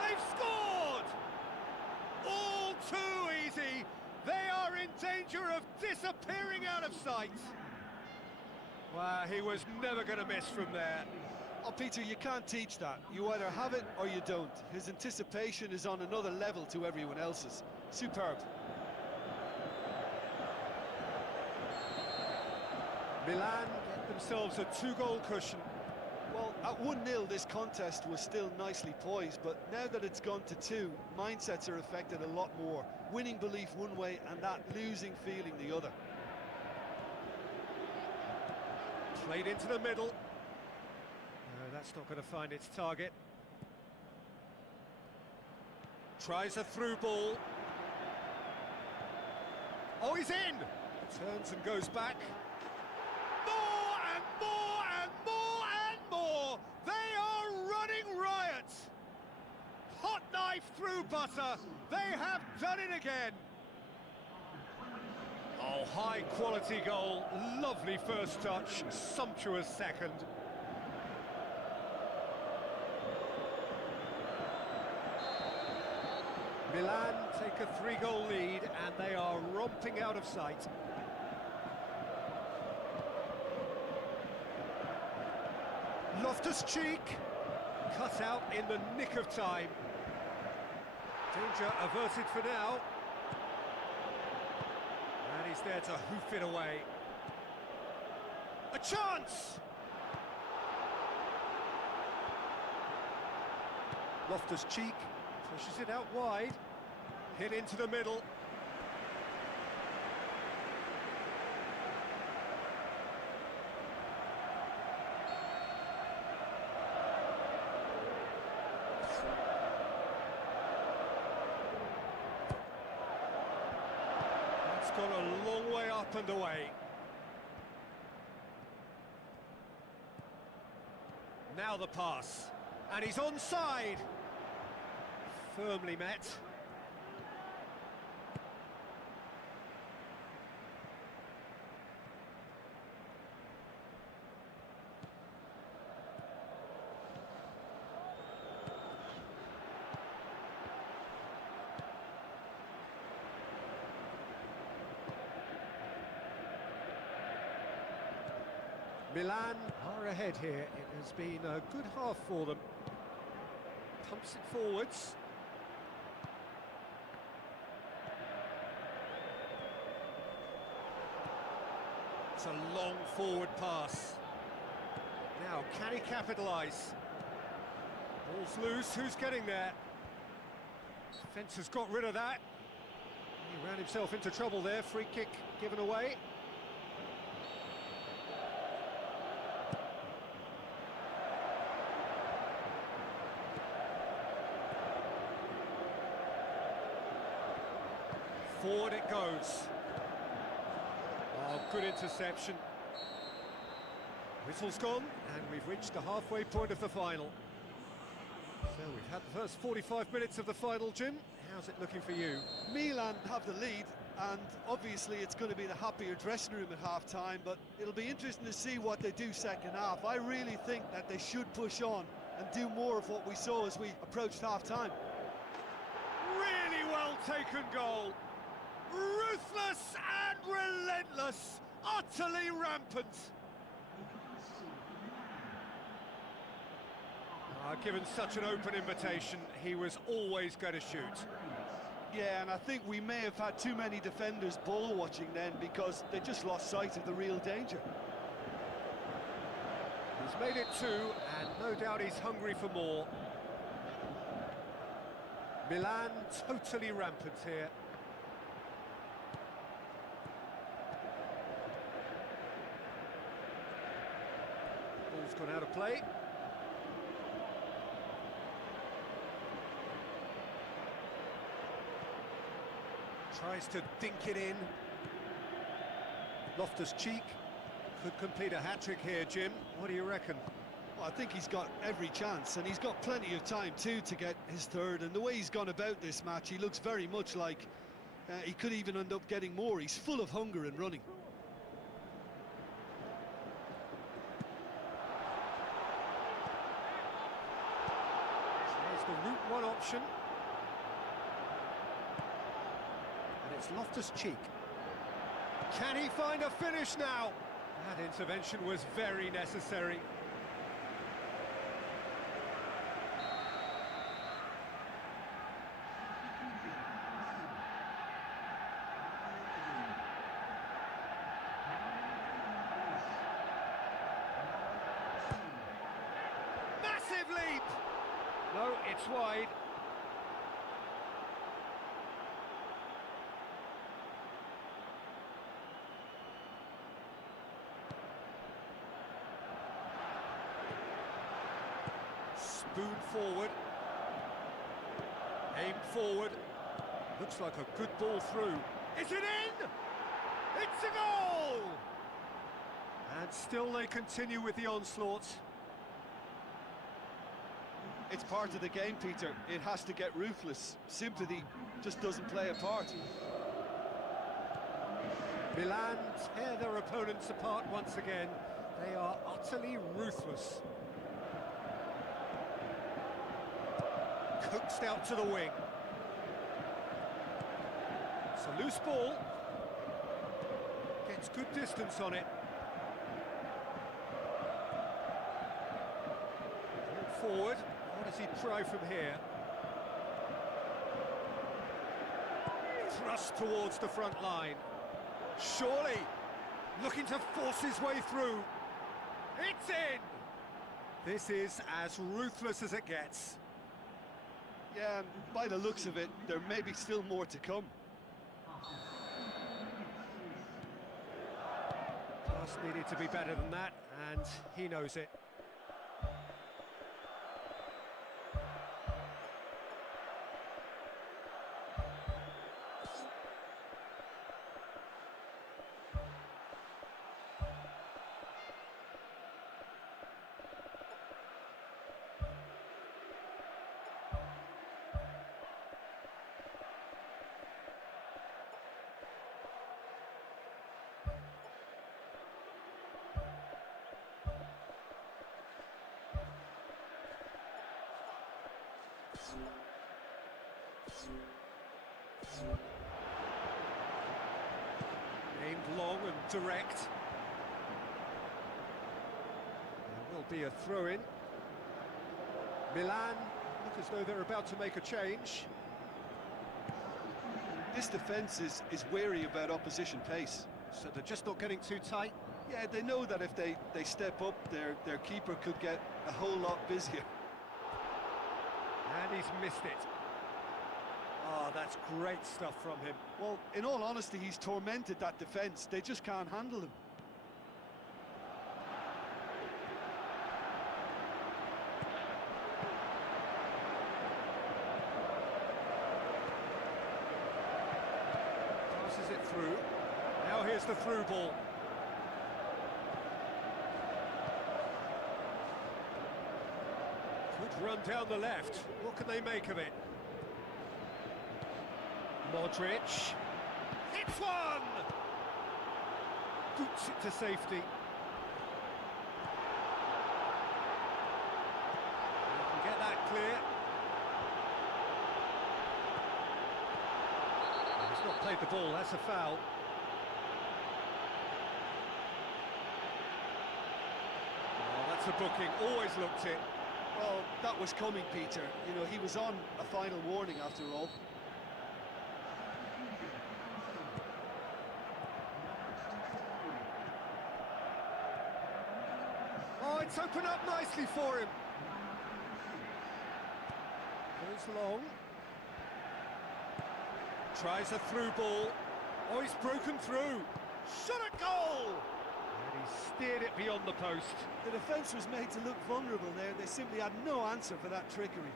They've scored! All too easy! They are in danger of disappearing out of sight. Well, he was never going to miss from there. Oh, Peter, you can't teach that. You either have it or you don't. His anticipation is on another level to everyone else's. Superb. Milan get themselves a 2-goal cushion. Well, at 1-0 this contest was still nicely poised, but now that it's gone to 2, mindsets are affected a lot more. Winning belief one way and that losing feeling the other. Played into the middle. No, that's not going to find its target. Tries a through ball. Oh, he's in! Turns and goes back. More and more and more and more! They are running riot! Hot knife through butter! They have done it again! Oh, high quality goal, lovely first touch, sumptuous second. Milan take a 3-goal lead and they are romping out of sight. Loftus-Cheek, cut out in the nick of time. Danger averted for now. And he's there to hoof it away. A chance! Loftus-Cheek pushes it out wide. Hit into the middle. It's gone a long way up and away. Now the pass. And he's onside. Firmly met. Milan are ahead here. It has been a good half for them. Pumps it forwards. It's a long forward pass. Now, can he capitalise? Ball's loose, who's getting there? Defence has got rid of that. He ran himself into trouble there, free kick given away. Forward it goes. Oh, good interception. Whistle's gone, and we've reached the halfway point of the final. So we've had the first 45 minutes of the final, Jim. How's it looking for you? Milan have the lead, and obviously it's going to be the happier dressing room at half-time, but it'll be interesting to see what they do second half. I really think that they should push on and do more of what we saw as we approached half-time. Really well taken goal. Ruthless and relentless, utterly rampant. Given such an open invitation, he was always going to shoot. Yeah, and I think we may have had too many defenders ball watching then because they just lost sight of the real danger. He's made it 2, and no doubt he's hungry for more. Milan totally rampant here. Ball's gone out of play. Tries to dink it in. Loftus-Cheek could complete a hat-trick here, Jim. What do you reckon? Well, I think he's got every chance, and he's got plenty of time too to get his third. And the way he's gone about this match, he looks very much like he could even end up getting more. He's full of hunger and running. There's the route one option. And it's Loftus-Cheek. Can he find a finish now? That intervention was very necessary. Massive leap! No, it's wide. Spoon forward. Aim forward. Looks like a good ball through. Is it in? It's a goal! And still they continue with the onslaught. It's part of the game, Peter. It has to get ruthless. Sympathy just doesn't play a part. Milan tear their opponents apart once again. They are utterly ruthless. Coaxed out to the wing. It's a loose ball. Gets good distance on it. Ball forward. What does he try from here? Thrust towards the front line. Surely looking to force his way through. It's in! This is as ruthless as it gets. Yeah, and by the looks of it, there may be still more to come. Pass needed to be better than that, and he knows it. Aimed long and direct. There will be a throw-in. Milan look as though they're about to make a change. This defence is wary about opposition pace. So they're just not getting too tight. Yeah, they know that if they step up, their keeper could get a whole lot busier. And he's missed it. Oh, that's great stuff from him. Well, in all honesty, he's tormented that defence. They just can't handle him. Passes it through. Now here's the through ball. Good run down the left. What can they make of it? Modric. It's one! Boots it to safety. You can get that clear. He's not played the ball, that's a foul. Oh, that's a booking, always looked it. Well, that was coming, Peter. You know, he was on a final warning after all. Oh, it's opened up nicely for him. Goes long. Tries a through ball. Oh, he's broken through. Shot a goal! And he steered it beyond the post. The defence was made to look vulnerable there. They simply had no answer for that trickery.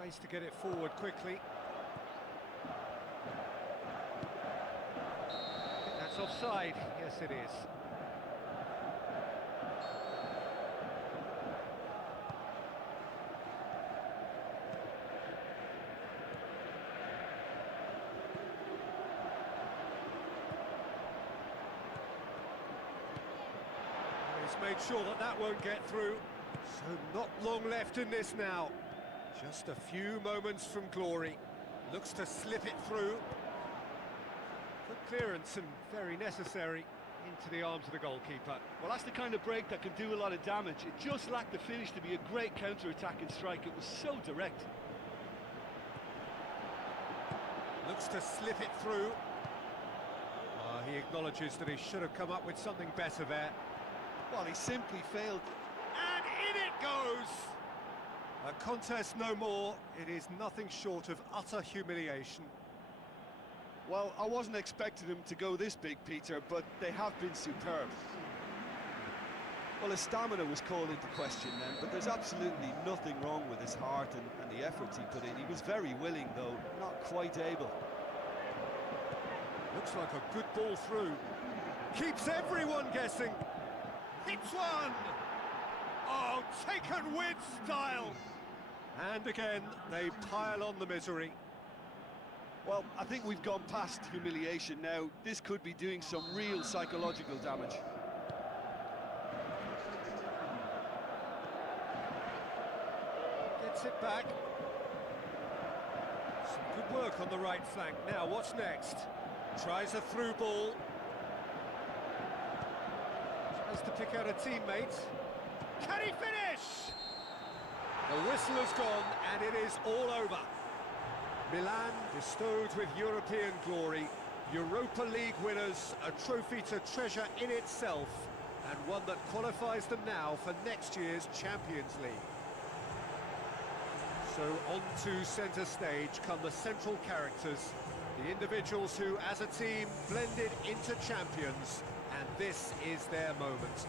Tries to get it forward quickly. I think that's offside. Yes, it is. He's made sure that that won't get through. So not long left in this now. Just a few moments from glory. Looks to slip it through. Good clearance and very necessary into the arms of the goalkeeper. Well, that's the kind of break that can do a lot of damage. It just lacked the finish to be a great counter-attacking strike. It was so direct. Looks to slip it through. He acknowledges that he should have come up with something better there. Well, he simply failed. And in it goes! A contest no more. It is nothing short of utter humiliation. Well, I wasn't expecting him to go this big, Peter, but they have been superb. Well, his stamina was called into question then, but there's absolutely nothing wrong with his heart and the efforts he put in. He was very willing, though, not quite able. Looks like a good ball through. Keeps everyone guessing. Hits one! Oh, taken with style! And again, they pile on the misery. Well, I think we've gone past humiliation now. This could be doing some real psychological damage. Gets it back. Some good work on the right flank. Now, what's next? Tries a through ball. Tries to pick out a teammate. Can he finish? The whistle has gone, and it is all over. Milan bestowed with European glory, Europa League winners, a trophy to treasure in itself, and one that qualifies them now for next year's Champions League. So on to centre stage come the central characters, the individuals who, as a team, blended into champions, and this is their moment.